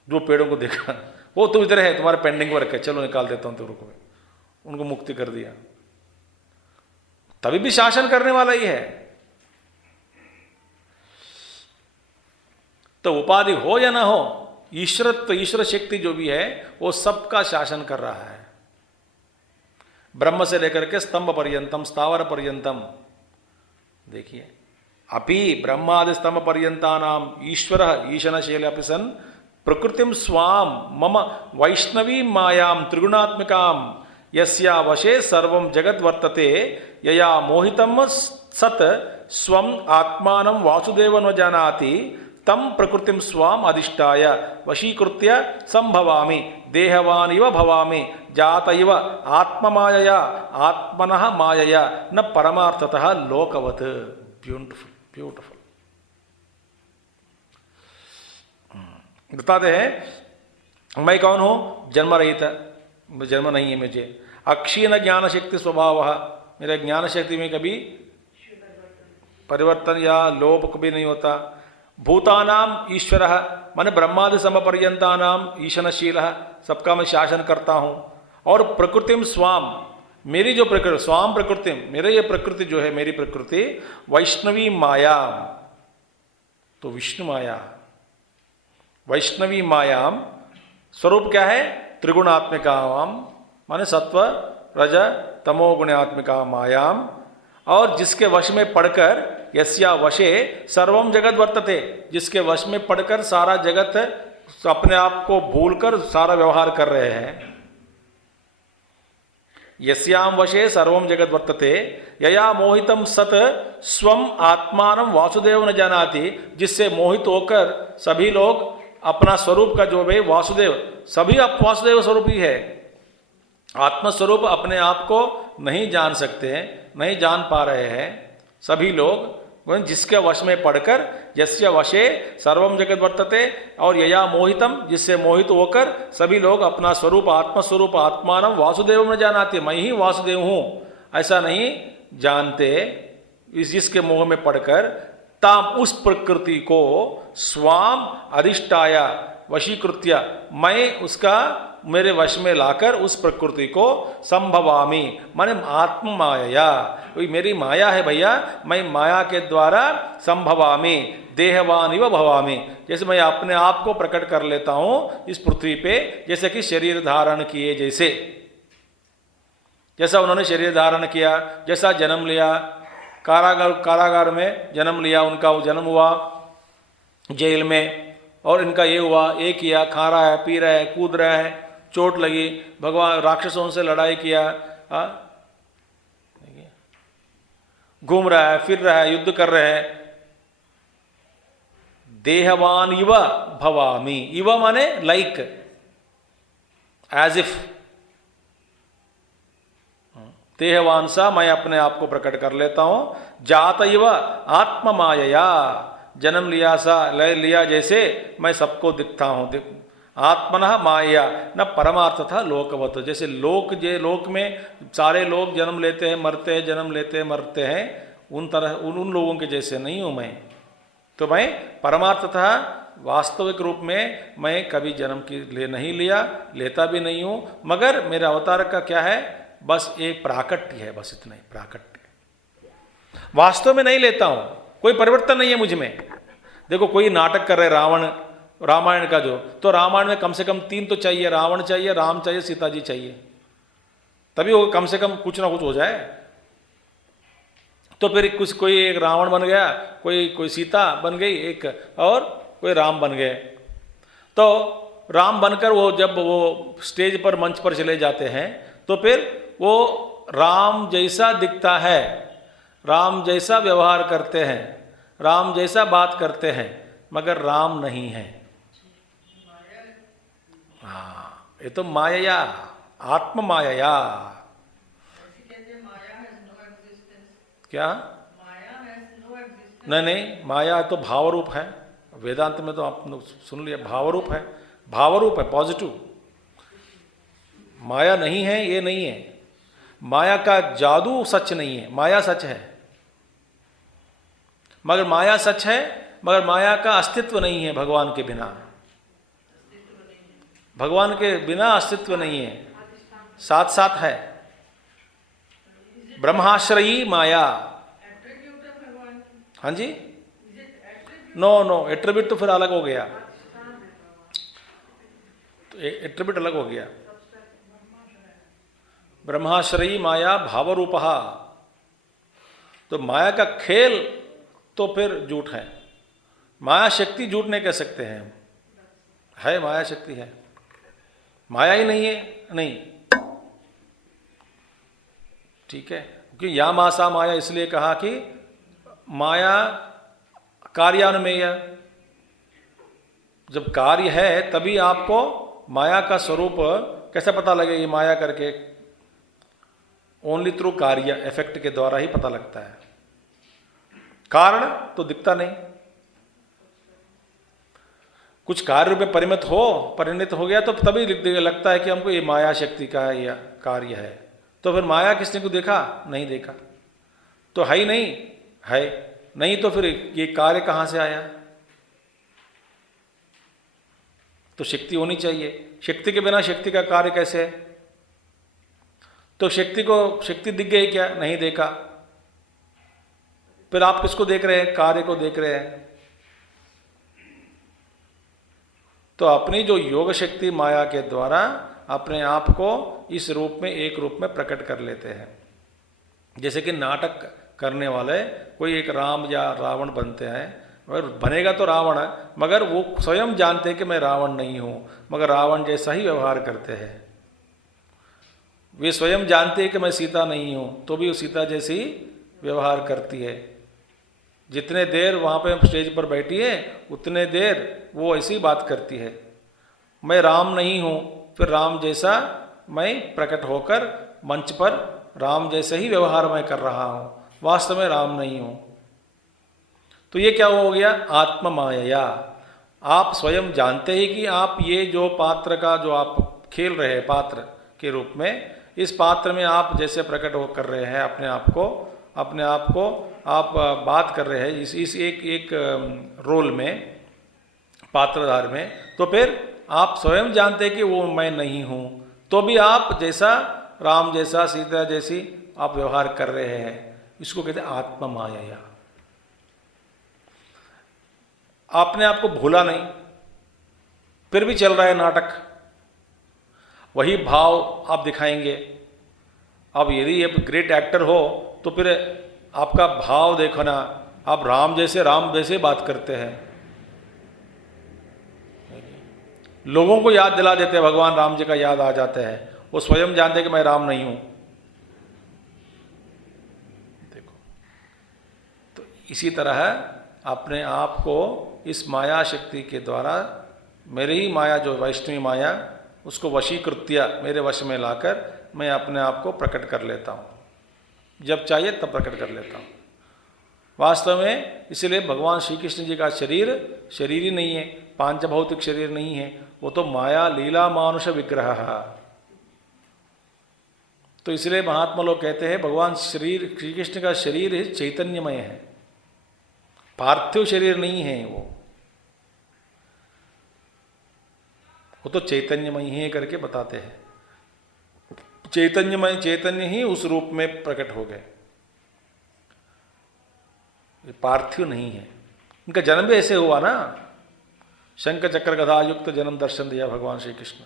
जो पेड़ों को देखा, वो तुम इधर है, तुम्हारे पेंडिंग वर्क है, चलो निकाल देता हूँ तुम को। उनको मुक्ति कर दिया। तभी भी शासन करने वाला ही है। तो उपाधि हो या ना हो, ईश्वरत्व, ईश्वर शक्ति जो भी है वो सबका शासन कर रहा है। ब्रह्म से लेकर के स्तंभ पर्यंतम, स्थावर पर्यंतम। देखिए, अपि ब्रह्मादि स्तंभ पर्यंतानाम ईश्वर ईशनशील अपि सन प्रकृतिम स्वाम मम वैष्णवी मायाम त्रिगुणात्मिकाम यस्या वशे सर्वं जगत् वर्तते यया मोहितम सत स्वम आत्मानं वासुदेवं जानाति तम प्रकृतिम स्वाम अधिष्ठाय वशीकृत्य संभवामि देहवान इव भवामि जात इव आत्ममायया आत्मनः मायया न परमार्थतः लोकवत्। Beautiful beautiful. बताते हैं मैं कौन हूं? जन्म रहित, जन्म नहीं है मुझे। अक्षीण ज्ञान शक्ति स्वभाव, मेरा ज्ञान शक्ति में कभी परिवर्तन या लोप कभी नहीं होता। भूतानाम ईश्वरः, माने ब्रह्मादि समपर्यंतानाम ईशनशील, सबका मैं शासन करता हूँ। और प्रकृतिम स्वाम, मेरी जो प्रकृति, स्वाम प्रकृतिम, मेरे ये प्रकृति जो है, मेरी प्रकृति वैष्णवी माया, तो विष्णु माया, वैष्णवी मायाम स्वरूप क्या है? त्रिगुणात्मिकाम, माने सत्व रज तमो गुणात्मिका मायाम। और जिसके वश में पढ़कर, यस्या वशे सर्वम जगत वर्तते, जिसके वश में पढ़कर सारा जगत अपने आप को भूलकर सारा व्यवहार कर रहे हैं। यस्याम वशे सर्वम जगत वर्तते यया मोहितम सत स्वम आत्मानम वासुदेव न जानाति, जिससे मोहित होकर सभी लोग अपना स्वरूप का जो है वासुदेव, सभी आप वासुदेव स्वरूप ही है, आत्मस्वरूप अपने आप को नहीं जान सकते हैं, नहीं जान पा रहे हैं सभी लोग। जिसके वश में पढ़कर, यस्य वशे सर्वम जगत वर्तते, और यया मोहितम, जिससे मोहित होकर सभी लोग अपना स्वरूप आत्मस्वरूप आत्मानम वासुदेव न जानाते, मैं ही वासुदेव हूँ ऐसा नहीं जानते। इस जिसके मोह में पढ़कर ताम, उस प्रकृति को स्वाम अधिष्ठाया वशीकृत्य, मैं उसका मेरे वश में लाकर उस प्रकृति को संभवामी, माने आत्म माया, मेरी माया है भैया, मैं माया के द्वारा संभवामी देहवान इव भवामी, जैसे मैं अपने आप को प्रकट कर लेता हूँ इस पृथ्वी पे, जैसे कि शरीर धारण किए, जैसा उन्होंने शरीर धारण किया, जैसा जन्म लिया, कारागार में जन्म लिया, उनका वो जन्म हुआ जेल में, और इनका ये हुआ, ये किया, खा रहा है, पी रहा है, कूद रहा है, चोट लगी, भगवान राक्षसों से लड़ाई किया, घूम रहा है, फिर रहा है, युद्ध कर रहे हैं। देहवान इव भवामी, इव माने लाइक, एज इफ, देहवान सा मैं अपने आप को प्रकट कर लेता हूं। जात इव आत्म मायया, जन्म लिया सा लिया जैसे मैं सबको दिखता हूं। आत्मनः माया न परमार्थ था लोकवत, जैसे लोक में सारे लोग जन्म लेते हैं मरते हैं, जन्म लेते हैं मरते हैं, उन तरह उन लोगों के जैसे नहीं हूं मैं। तो मैं परमार्थ था वास्तविक रूप में मैं कभी जन्म की नहीं लिया, लेता भी नहीं हूं, मगर मेरे अवतार का क्या है, बस एक प्राकट्य है, बस इतना ही प्राकट्य, वास्तव में नहीं लेता हूं, कोई परिवर्तन नहीं है मुझ में। देखो कोई नाटक कर रहे रावण, रामायण का जो, तो रामायण में कम से कम 3 तो चाहिए, रावण चाहिए, राम चाहिए, सीता जी चाहिए, तभी वो कम से कम कुछ ना कुछ हो जाए। तो फिर कुछ कोई एक रावण बन गया, कोई सीता बन गई एक, और कोई राम बन गए। तो राम बनकर वो जब वो स्टेज पर मंच पर चले जाते हैं तो फिर वो राम जैसा दिखता है, राम जैसा व्यवहार करते हैं, राम जैसा बात करते हैं, मगर राम नहीं है। हाँ, ये तो माया, आत्म माया। क्या? नहीं, माया तो भाव रूप है, वेदांत में तो आपने सुन लिया, भाव रूप है, भाव रूप है, पॉजिटिव। माया नहीं है, ये नहीं है, माया का जादू सच नहीं है, माया सच है, मगर माया सच है, मगर माया का अस्तित्व नहीं है भगवान के बिना, भगवान के बिना अस्तित्व नहीं है, साथ साथ है। ब्रह्माश्रयी माया, हाँ जी, नो एट्रीब्यूट तो फिर अलग हो गया, तो एट्रीब्यूट अलग हो गया। ब्रह्माश्रयी माया भाव रूपहा, तो माया का खेल तो फिर झूठ है, माया शक्ति झूठ नहीं कह सकते हैं, है माया शक्ति है, माया ही नहीं है, नहीं, ठीक है। क्योंकि या मासा माया इसलिए कहा कि माया कार्यान्वय्य, जब कार्य है तभी आपको माया का स्वरूप कैसे पता लगे ये माया करके? ओनली थ्रू कार्य, इफेक्ट के द्वारा ही पता लगता है। कारण तो दिखता नहीं। कुछ कार्य में परिणत हो गया तो तभी लगता है कि हमको ये माया शक्ति का या कार्य है। तो फिर माया किसने को देखा? नहीं देखा तो है ही नहीं, है नहीं तो फिर ये कार्य कहां से आया? तो शक्ति होनी चाहिए। शक्ति के बिना शक्ति का कार्य कैसे है? तो शक्ति दिख गई क्या? नहीं देखा। फिर आप किसको देख रहे हैं? कार्य को देख रहे हैं। तो अपनी जो योग शक्ति माया के द्वारा अपने आप को इस रूप में, एक रूप में प्रकट कर लेते हैं। जैसे कि नाटक करने वाले कोई एक राम या रावण बनते हैं, और बनेगा तो रावण है, मगर वो स्वयं जानते हैं कि मैं रावण नहीं हूं, मगर रावण जैसा ही व्यवहार करते हैं। वे स्वयं जानते हैं कि मैं सीता नहीं हूं, तो भी वो सीता जैसी व्यवहार करती है। जितने देर वहां पे स्टेज पर बैठी है उतने देर वो ऐसी बात करती है। मैं राम नहीं हूं, फिर राम जैसा मैं प्रकट होकर मंच पर राम जैसे ही व्यवहार मैं कर रहा हूं, वास्तव में राम नहीं हूं। तो ये क्या हो गया? आत्म माया। आप स्वयं जानते हैं कि आप ये जो पात्र का जो आप खेल रहे हैं पात्र के रूप में, इस पात्र में आप जैसे प्रकट हो कर रहे हैं अपने आप को आप बात कर रहे हैं इस एक रोल में, पात्रधार में, तो फिर आप स्वयं जानते हैं कि वो मैं नहीं हूं, तो भी आप जैसा राम जैसा सीता जैसी आप व्यवहार कर रहे हैं। इसको कहते हैं आत्म माया। आपने आपको भूला नहीं, फिर भी चल रहा है नाटक, वही भाव आप दिखाएंगे। अब यदि आप ग्रेट एक्टर हो तो फिर आपका भाव देखो ना, आप राम जैसे बात करते हैं, लोगों को याद दिला देते हैं, भगवान राम जी का याद आ जाते हैं, वो स्वयं जानते हैं कि मैं राम नहीं हूं। देखो, तो इसी तरह अपने आप को इस माया शक्ति के द्वारा, मेरी ही माया जो वैष्णवी माया, उसको वशीकृत्य मेरे वश में लाकर मैं अपने आप को प्रकट कर लेता हूँ। जब चाहिए तब प्रकट कर लेता हूँ। वास्तव में इसलिए भगवान श्री कृष्ण जी का शरीर ही नहीं है, पांच भौतिक शरीर नहीं है, वो तो माया लीला मानुष विग्रह है। तो इसलिए महात्मा लोग कहते हैं भगवान श्री कृष्ण का शरीर चैतन्यमय है, पार्थिव शरीर नहीं है। वो तो चैतन्यमय ही करके बताते हैं। चैतन्य ही उस रूप में प्रकट हो गए, पार्थिव नहीं है। उनका जन्म भी ऐसे हुआ ना, शंख चक्र गदा युक्त जन्म दर्शन दिया भगवान श्री कृष्ण।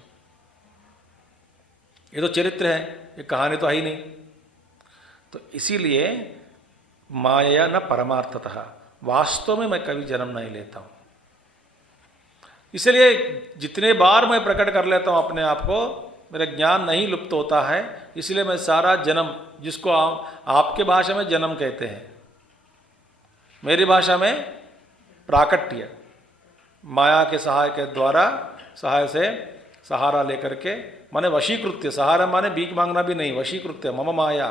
ये तो चरित्र है, ये कहानी तो है ही नहीं। तो इसीलिए माया न परमार्थतः, वास्तव में मैं कभी जन्म नहीं लेता हूं। इसलिए जितने बार मैं प्रकट कर लेता हूं अपने आप को, मेरा ज्ञान नहीं लुप्त होता है। इसलिए मैं सारा जन्म, जिसको आपके भाषा में जन्म कहते हैं, मेरी भाषा में प्राकट्य, माया के सहाय के द्वारा, सहाय से सहारा लेकर के, माने वशीकृत्य, सहारा माने भीख मांगना भी नहीं, वशीकृत्य मम माया,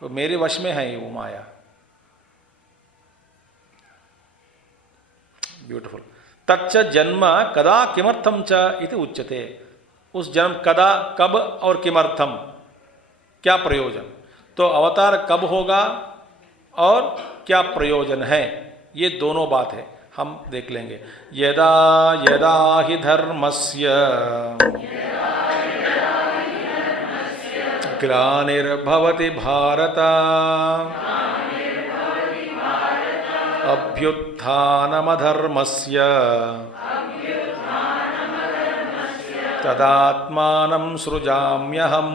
तो मेरे वश में है वो माया। ब्यूटीफुल। तच्च जन्म कदा किमर्थम च इति उच्यते। उस जन्म कदा, कब और किमर्थम, क्या प्रयोजन। तो अवतार कब होगा और क्या प्रयोजन है, ये दोनों बात है, हम देख लेंगे। यदा यदा हि धर्मस्य ग्लानिर्भवति भारत अभ्युत्थानमधर्मस्य तदात्मानं सृजाम्यहम्।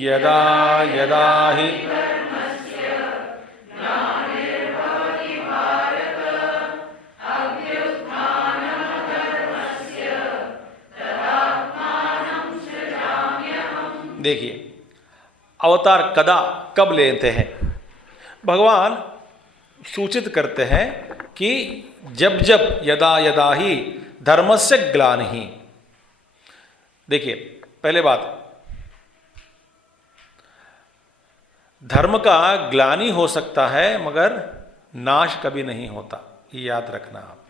यदा यदा हि देखिए, अवतार कदा, कब लेते हैं भगवान। सूचित करते हैं कि जब जब यदा यदा ही धर्मस्य ग्लानिः। देखिए, पहले बात, धर्म का ग्लानि हो सकता है मगर नाश कभी नहीं होता, ये याद रखना आप।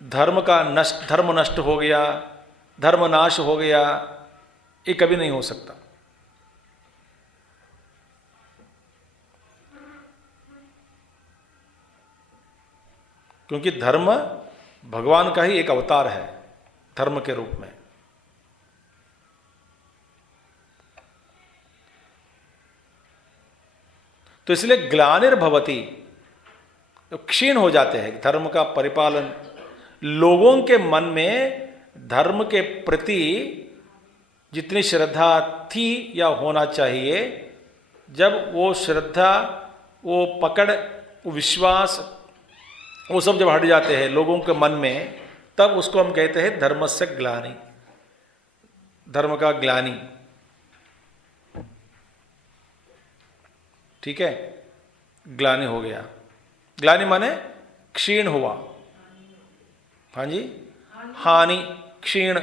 धर्म नष्ट हो गया, धर्म नाश हो गया, ये कभी नहीं हो सकता। क्योंकि धर्म भगवान का ही एक अवतार है धर्म के रूप में। तो इसलिए ग्लानिर्भवति, क्षीण हो जाते हैं धर्म का परिपालन। लोगों के मन में धर्म के प्रति जितनी श्रद्धा थी या होना चाहिए, जब वो श्रद्धा, वो पकड़, वो विश्वास, वो सब जब हट जाते हैं लोगों के मन में, तब उसको हम कहते हैं धर्मस्य ग्लानि, धर्म का ग्लानि। ठीक है, ग्लानि हो गया। ग्लानि माने क्षीण हुआ। हाँ जी, हानि, क्षीण,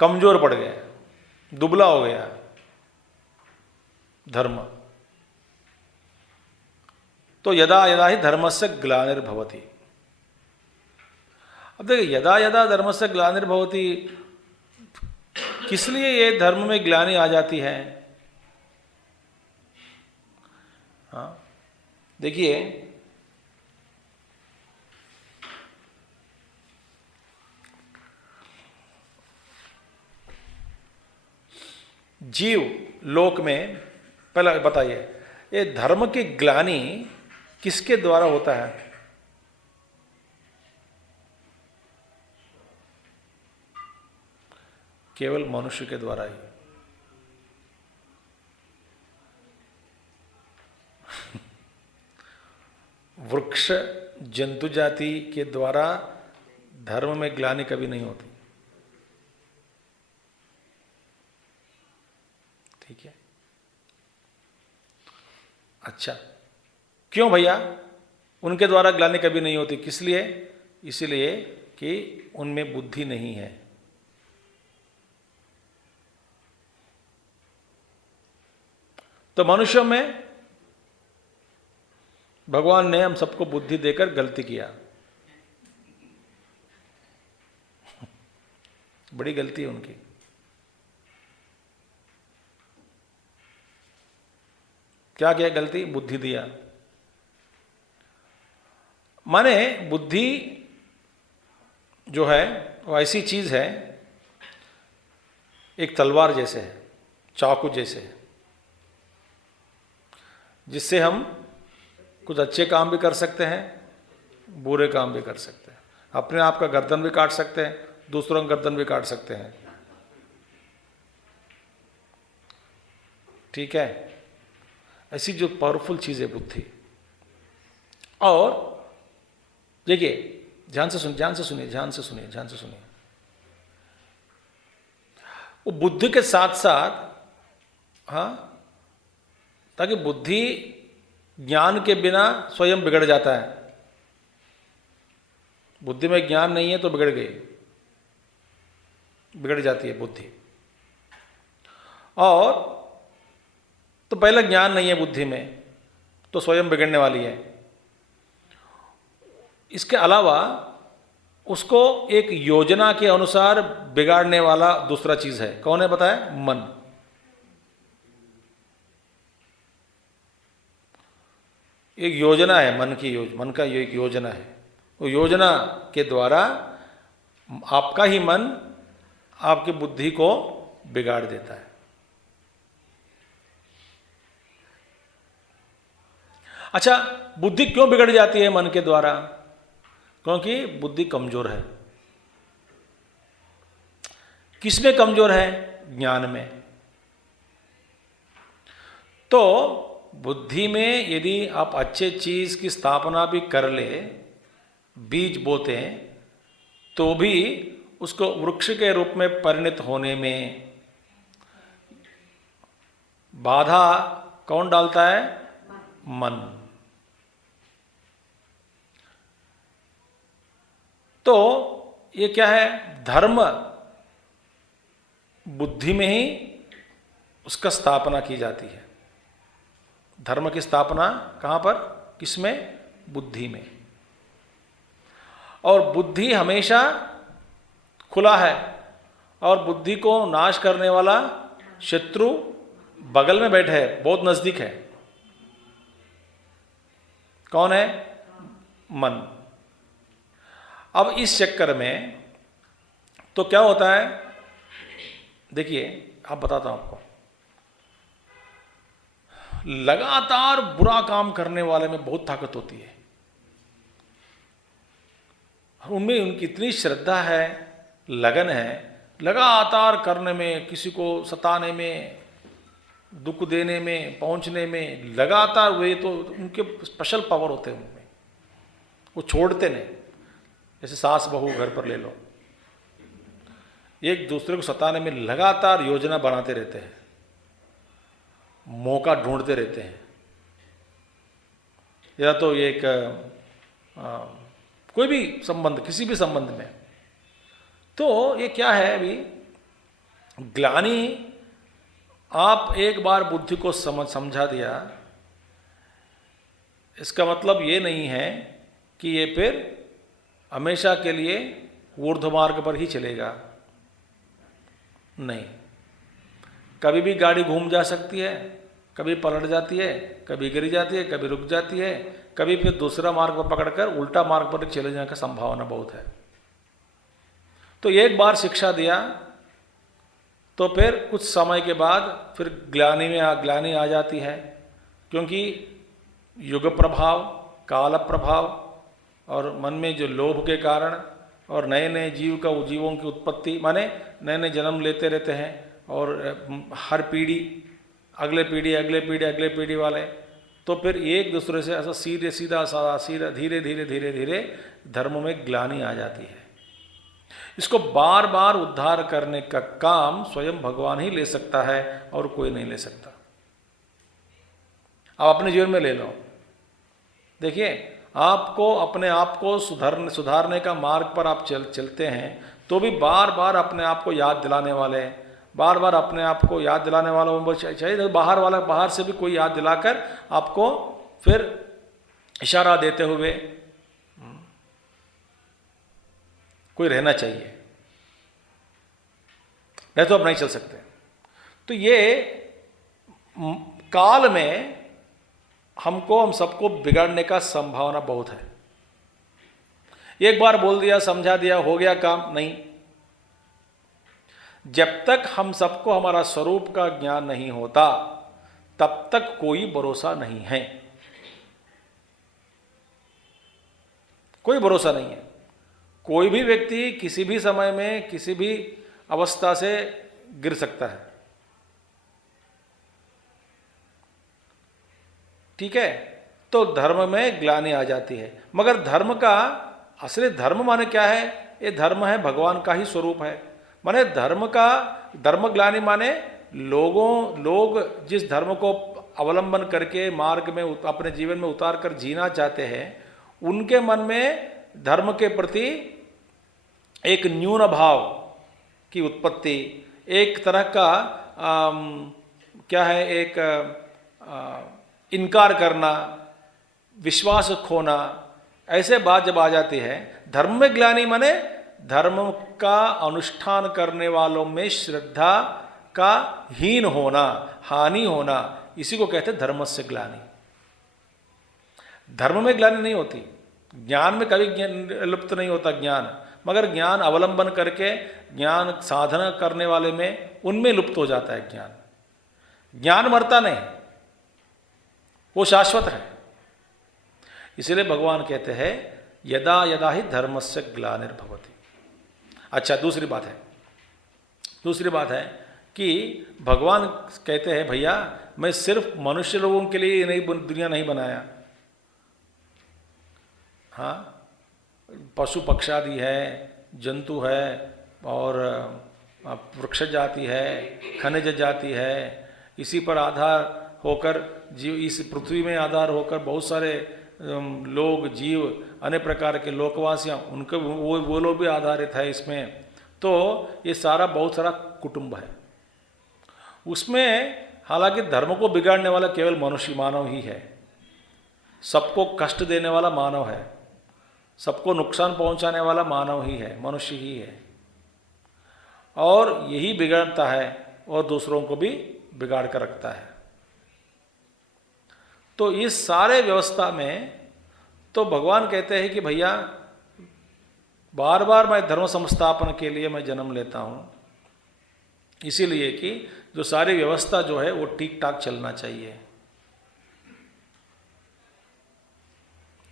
कमजोर पड़ गया, दुबला हो गया धर्म। तो यदा यदा ही धर्मस्य ग्लानिर्भवति। अब देखिए, यदा यदा धर्मस्य ग्लानिर्भवति, किस लिए ये धर्म में ग्लानि आ जाती है? हाँ, देखिए, जीव लोक में, पहला बताइए, ये धर्म की ग्लानि किसके द्वारा होता है? केवल मनुष्य के द्वारा ही। वृक्ष जंतु जाति के द्वारा धर्म में ग्लानि कभी नहीं होती। ठीक है, अच्छा, क्यों भैया उनके द्वारा ग्लानि कभी नहीं होती? किस लिए? इसलिए कि उनमें बुद्धि नहीं है। तो मनुष्य में भगवान ने हम सबको बुद्धि देकर गलती किया, बड़ी गलती है उनकी। क्या किया गलती? बुद्धि दिया। माने बुद्धि जो है वो ऐसी चीज है, एक तलवार जैसे है, चाकू जैसे है, जिससे हम कुछ अच्छे काम भी कर सकते हैं, बुरे काम भी कर सकते हैं। अपने आप का गर्दन भी काट सकते हैं, दूसरों का गर्दन भी काट सकते हैं। ठीक है, ऐसी जो पावरफुल चीज है बुद्धि। और देखिए, ध्यान से सुनिए, ध्यान से सुनिए, ध्यान से सुनिए, ध्यान से सुनिए। वो बुद्धि के साथ साथ, हाँ, ताकि बुद्धि ज्ञान के बिना स्वयं बिगड़ जाता है। बुद्धि में ज्ञान नहीं है तो बिगड़ गई, बिगड़ जाती है बुद्धि। और तो पहला ज्ञान नहीं है बुद्धि में, तो स्वयं बिगड़ने वाली है। इसके अलावा उसको एक योजना के अनुसार बिगाड़ने वाला दूसरा चीज है। कौन है बताए? मन। एक योजना है मन की, मन का एक योजना है। वो योजना के द्वारा आपका ही मन आपकी बुद्धि को बिगाड़ देता है। अच्छा, बुद्धि क्यों बिगड़ जाती है मन के द्वारा? क्योंकि बुद्धि कमजोर है। किसमें कमजोर है? ज्ञान में। तो बुद्धि में यदि आप अच्छे चीज की स्थापना भी कर ले, बीज बोते हैं, तो भी उसको वृक्ष के रूप में परिणत होने में बाधा कौन डालता है? मन। तो ये क्या है? धर्म बुद्धि में ही उसका स्थापना की जाती है। धर्म की स्थापना कहाँ पर? किसमें? बुद्धि में। और बुद्धि हमेशा खुला है, और बुद्धि को नाश करने वाला शत्रु बगल में बैठे है, बहुत नजदीक है। कौन है? मन। अब इस चक्कर में तो क्या होता है? देखिए, आप बताता हूं आपको, लगातार बुरा काम करने वाले में बहुत ताकत होती है। उनमें उनकी इतनी श्रद्धा है, लगन है, लगातार करने में, किसी को सताने में, दुख देने में, पहुंचने में, लगातार वे तो उनके स्पेशल पावर होते हैं उनमें, वो छोड़ते नहीं। जैसे सास बहू घर पर ले लो, एक दूसरे को सताने में लगातार योजना बनाते रहते हैं, मौका ढूंढते रहते हैं। या तो एक कोई भी संबंध, किसी भी संबंध में, तो ये क्या है? अभी ग्लानि, आप एक बार बुद्धि को समझा दिया, इसका मतलब ये नहीं है कि ये फिर हमेशा के लिए ऊर्ध्व मार्ग पर ही चलेगा। नहीं, कभी भी गाड़ी घूम जा सकती है, कभी पलट जाती है, कभी गिर जाती है, कभी रुक जाती है, कभी फिर दूसरा मार्ग पर पकड़कर उल्टा मार्ग पर चले जाने का संभावना बहुत है। तो एक बार शिक्षा दिया तो फिर कुछ समय के बाद फिर ग्लानि आ जाती है, क्योंकि युग प्रभाव, काल प्रभाव और मन में जो लोभ के कारण, और नए नए जीवों की उत्पत्ति, माने नए नए जन्म लेते रहते हैं, और हर पीढ़ी अगले पीढ़ी वाले, तो फिर एक दूसरे से ऐसा सीधा धीरे धीरे धर्म में ग्लानि आ जाती है। इसको बार बार उद्धार करने का काम स्वयं भगवान ही ले सकता है, और कोई नहीं ले सकता। आप अपने जीवन में ले लो, देखिए, आपको अपने आप को सुधारने का मार्ग पर आप चलते हैं, तो भी बार बार अपने आप को याद दिलाने वाले, बार बार अपने आप को याद दिलाने वालों चाहिए। बाहर से भी कोई याद दिलाकर आपको फिर इशारा देते हुए कोई रहना चाहिए, नहीं तो आप नहीं चल सकते। तो ये काल में हम सबको बिगाड़ने का संभावना बहुत है। एक बार बोल दिया, समझा दिया, हो गया काम, नहीं। जब तक हम सबको हमारा स्वरूप का ज्ञान नहीं होता, तब तक कोई भरोसा नहीं है, कोई भरोसा नहीं है। कोई भी व्यक्ति किसी भी समय में, किसी भी अवस्था से गिर सकता है, ठीक है? तो धर्म में ग्लानि आ जाती है, मगर धर्म का असली धर्म माने क्या है? ये धर्म है, भगवान का ही स्वरूप है। माने धर्म ग्लानि माने लोग जिस धर्म को अवलंबन करके मार्ग में अपने जीवन में उतार कर जीना चाहते हैं, उनके मन में धर्म के प्रति एक न्यून भाव की उत्पत्ति, एक तरह का क्या है, एक इनकार करना, विश्वास खोना, ऐसे बात जब आ जाती है। धर्म में ग्लानि माने धर्म का अनुष्ठान करने वालों में श्रद्धा का हीन होना, हानि होना, इसी को कहते हैं धर्मस्य ग्लानि। धर्म में ग्लानि नहीं होती, ज्ञान में कभी लुप्त नहीं होता ज्ञान, मगर ज्ञान अवलंबन करके, ज्ञान साधना करने वाले में, उनमें लुप्त हो जाता है ज्ञान। ज्ञान मरता नहीं, वो शाश्वत है। इसलिए भगवान कहते हैं यदा यदा ही धर्मस्य ग्लानिर्भवति। अच्छा, दूसरी बात है कि भगवान कहते हैं भैया, मैं सिर्फ मनुष्य लोगों के लिए दुनिया नहीं बनाया, हाँ, पशु पक्षादि है, जंतु है, और वृक्ष जाति है, खनिज जाति है, इसी पर आधार होकर जीव, इस पृथ्वी में आधार होकर बहुत सारे लोग, जीव, अन्य प्रकार के लोकवासियाँ, उनके वो लोग भी आधारित है इसमें। तो ये सारा बहुत सारा कुटुंब है। उसमें हालांकि धर्म को बिगाड़ने वाला केवल मनुष्य, मानव ही है। सबको कष्ट देने वाला मानव है, सबको नुकसान पहुंचाने वाला मानव ही है, मनुष्य ही है। और यही बिगाड़ता है और दूसरों को भी बिगाड़ कर रखता है। तो इस सारे व्यवस्था में तो भगवान कहते हैं कि भैया बार बार मैं धर्म संस्थापन के लिए मैं जन्म लेता हूँ, इसीलिए कि जो सारी व्यवस्था जो है वो ठीक ठाक चलना चाहिए।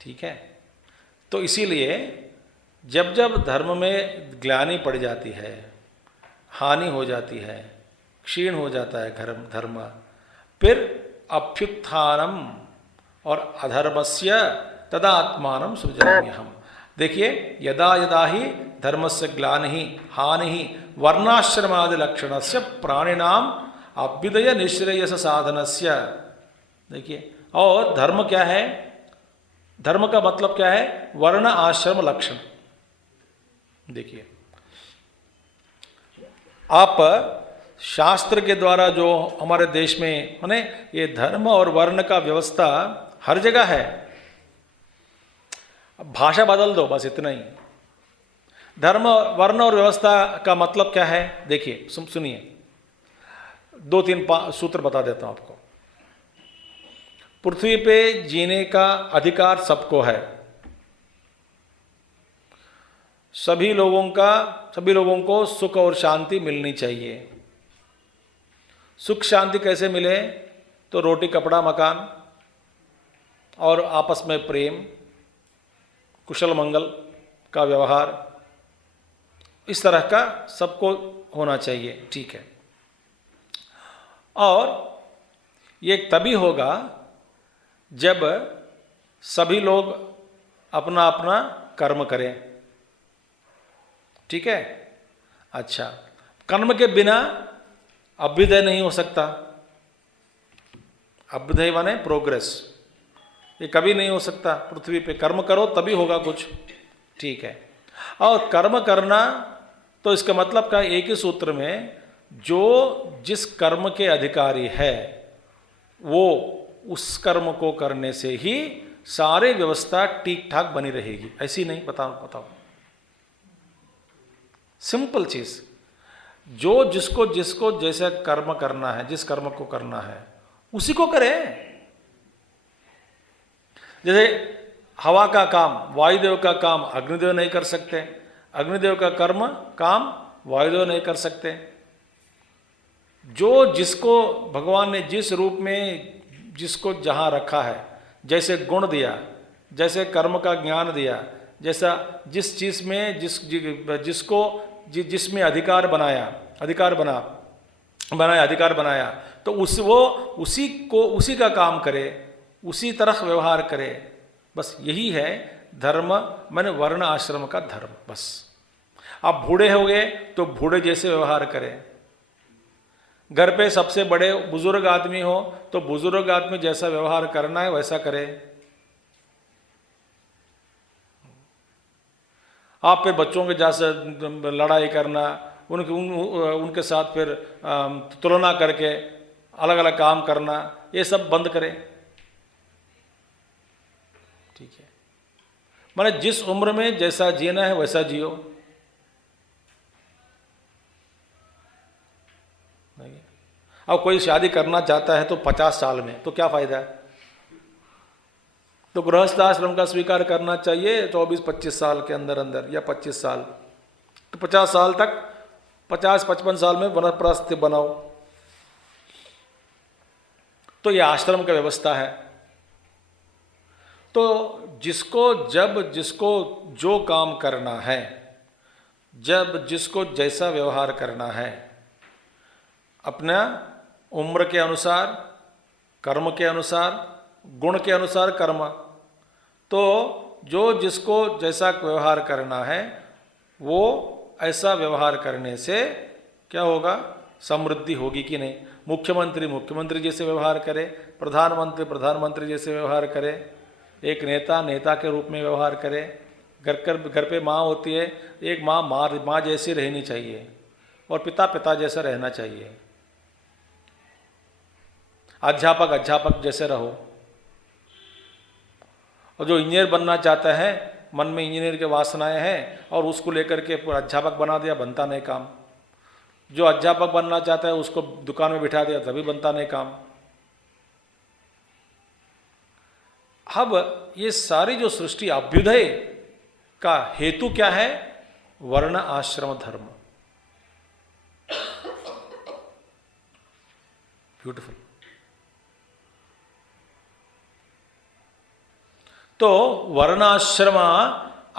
ठीक है, तो इसीलिए जब जब धर्म में ग्लानि पड़ जाती है, हानि हो जाती है, क्षीण हो जाता है धर्म, फिर अभ्युत्थानम और अधर्मस्य तदा आत्मानं सृजाम्यहम्। देखिए, यदा यदा ही धर्मस्य ग्लानिः हानिः वर्णाश्रमादि लक्षणस्य प्राणिनाम अभ्युदय निःश्रेयस साधनस्य। देखिए, और धर्म क्या है? धर्म का मतलब क्या है? वर्ण आश्रम लक्षण। देखिए, आप शास्त्र के द्वारा जो हमारे देश में माने ये धर्म और वर्ण का व्यवस्था हर जगह है। भाषा बदल दो, बस इतना ही। धर्म, वर्ण और व्यवस्था का मतलब क्या है? देखिए, सुनिए, 2-3 सूत्र बता देता हूं आपको। पृथ्वी पे जीने का अधिकार सबको है। सभी लोगों को सुख और शांति मिलनी चाहिए। सुख शांति कैसे मिले? तो रोटी कपड़ा मकान और आपस में प्रेम, कुशल मंगल का व्यवहार, इस तरह का सबको होना चाहिए। ठीक है, और ये तभी होगा जब सभी लोग अपना अपना कर्म करें। ठीक है, अच्छा, कर्म के बिना अभ्युदय नहीं हो सकता। अभ्युदय माने प्रोग्रेस, ये कभी नहीं हो सकता। पृथ्वी पे कर्म करो तभी होगा कुछ। ठीक है, और कर्म करना तो इसका मतलब क्या? एक ही सूत्र में, जो जिस कर्म के अधिकारी है वो उस कर्म को करने से ही सारी व्यवस्था ठीक ठाक बनी रहेगी। ऐसी नहीं, बताओ। सिंपल चीज, जो जिसको जैसे कर्म करना है, जिस कर्म को करना है उसी को करे। जैसे हवा का काम वायुदेव का काम अग्निदेव नहीं कर सकते, अग्निदेव का काम वायुदेव नहीं कर सकते। जो जिसको भगवान ने जिस रूप में जिसको जहाँ रखा है, जैसे गुण दिया, जैसे कर्म का ज्ञान दिया, जैसा जिस चीज़ में जिसमें अधिकार बनाया, तो उसी का काम करे, उसी तरह व्यवहार करे। बस यही है धर्म, माने वर्ण आश्रम का धर्म। बस आप बूढ़े हो गए तो बूढ़े जैसे व्यवहार करें। घर पे सबसे बड़े बुजुर्ग आदमी हो तो बुजुर्ग आदमी जैसा व्यवहार करना है वैसा करे। आप फिर बच्चों के जैसे लड़ाई करना, उनके साथ फिर तुलना करके अलग अलग काम करना, ये सब बंद करें। ठीक है, माने जिस उम्र में जैसा जीना है वैसा जियो। अब कोई शादी करना चाहता है तो 50 साल में, तो क्या फायदा है? तो गृहस्थ आश्रम का स्वीकार करना चाहिए 24-25 साल के अंदर या 25 साल। तो 50 साल तक, 50-55 साल में वनप्रस्थ बनाओ। तो ये आश्रम का व्यवस्था है। तो जिसको जो काम करना है, जब जिसको जैसा व्यवहार करना है, अपना उम्र के अनुसार, कर्म के अनुसार, गुण के अनुसार कर्म, तो जो जिसको जैसा व्यवहार करना है वो ऐसा व्यवहार करने से क्या होगा? समृद्धि होगी कि नहीं? मुख्यमंत्री मुख्यमंत्री जैसे व्यवहार करे, प्रधानमंत्री प्रधानमंत्री जैसे व्यवहार करे, एक नेता नेता के रूप में व्यवहार करे। घर पे माँ होती है, एक माँ जैसी रहनी चाहिए और पिता पिता जैसा रहना चाहिए। अध्यापक अध्यापक जैसे रहो। और जो इंजीनियर बनना चाहता है, मन में इंजीनियर के वासनाएं हैं और उसको लेकर के अध्यापक बना दिया, बनता नहीं काम। जो अध्यापक बनना चाहता है उसको दुकान में बिठा दिया, तभी बनता नहीं काम। अब ये सारी जो सृष्टि अभ्युदय का हेतु क्या है? वर्ण आश्रम धर्म। ब्यूटीफुल। तो वर्णाश्रम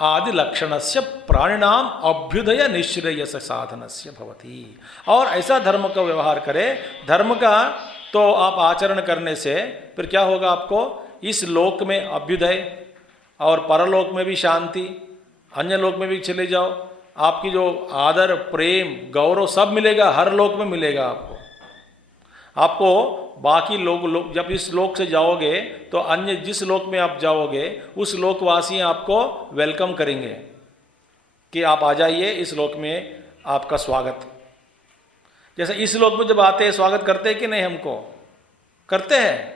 आदि लक्षणस्य प्राणिनाम अभ्युदय निश्रेयस साधनस्य भवति। और ऐसा धर्म का व्यवहार करे, धर्म का तो आप आचरण करने से फिर क्या होगा? आपको इस लोक में अभ्युदय और परलोक में भी शांति, अन्य लोक में भी चले जाओ, आपकी जो आदर प्रेम गौरव सब मिलेगा, हर लोक में मिलेगा आपको। आपको बाकी लोग जब इस लोक से जाओगे तो अन्य जिस लोक में आप जाओगे उस लोकवासी आपको वेलकम करेंगे कि आप आ जाइए, इस लोक में आपका स्वागत। जैसे इस लोक में जब आते हैं स्वागत करते हैं कि नहीं? हमको करते हैं।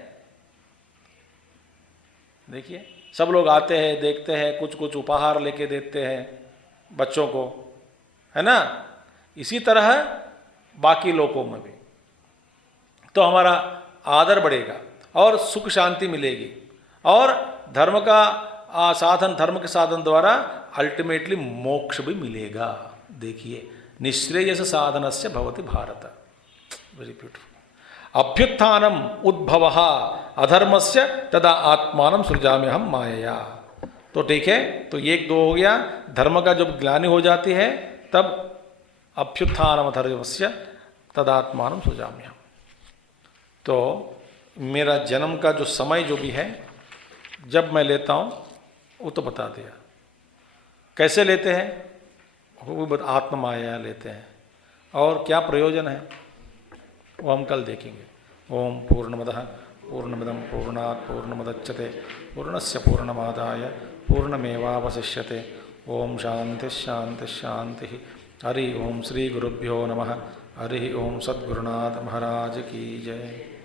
देखिए सब लोग आते हैं, देखते हैं, कुछ कुछ उपहार लेके देते हैं बच्चों को, है ना? इसी तरह बाकी लोकों में भी तो हमारा आदर बढ़ेगा और सुख शांति मिलेगी और धर्म का साधन, धर्म के साधन द्वारा अल्टीमेटली मोक्ष भी मिलेगा। देखिए निश्रेयस साधनस्य भवति भारत। Very beautiful. अभ्युत्थानम उद्भवः अधर्मस्य तदा आत्मानं सृजाम्यहं मायया। तो ठीक है, तो ये 1 2 हो गया। धर्म का जब ग्लानि हो जाती है तब अभ्युत्थानम अधर्मस्य तदात्मानं सृजाम्यहम्। तो मेरा जन्म का जो समय जो भी है जब मैं लेता हूँ वो तो बता दिया। कैसे लेते हैं वो आत्ममाया लेते हैं और क्या प्रयोजन है वो हम कल देखेंगे। ओम पूर्णमदः पूर्णमिदं पूर्णात् पूर्णमुदच्यते पूर्णस्य पूर्णमादाय पूर्णमेवावशिष्यते। ओम शांति शांति शांति। हरि ओम श्री गुरुभ्यो नमः। हरि ओम सद्गुरुनाथ महाराज की जय।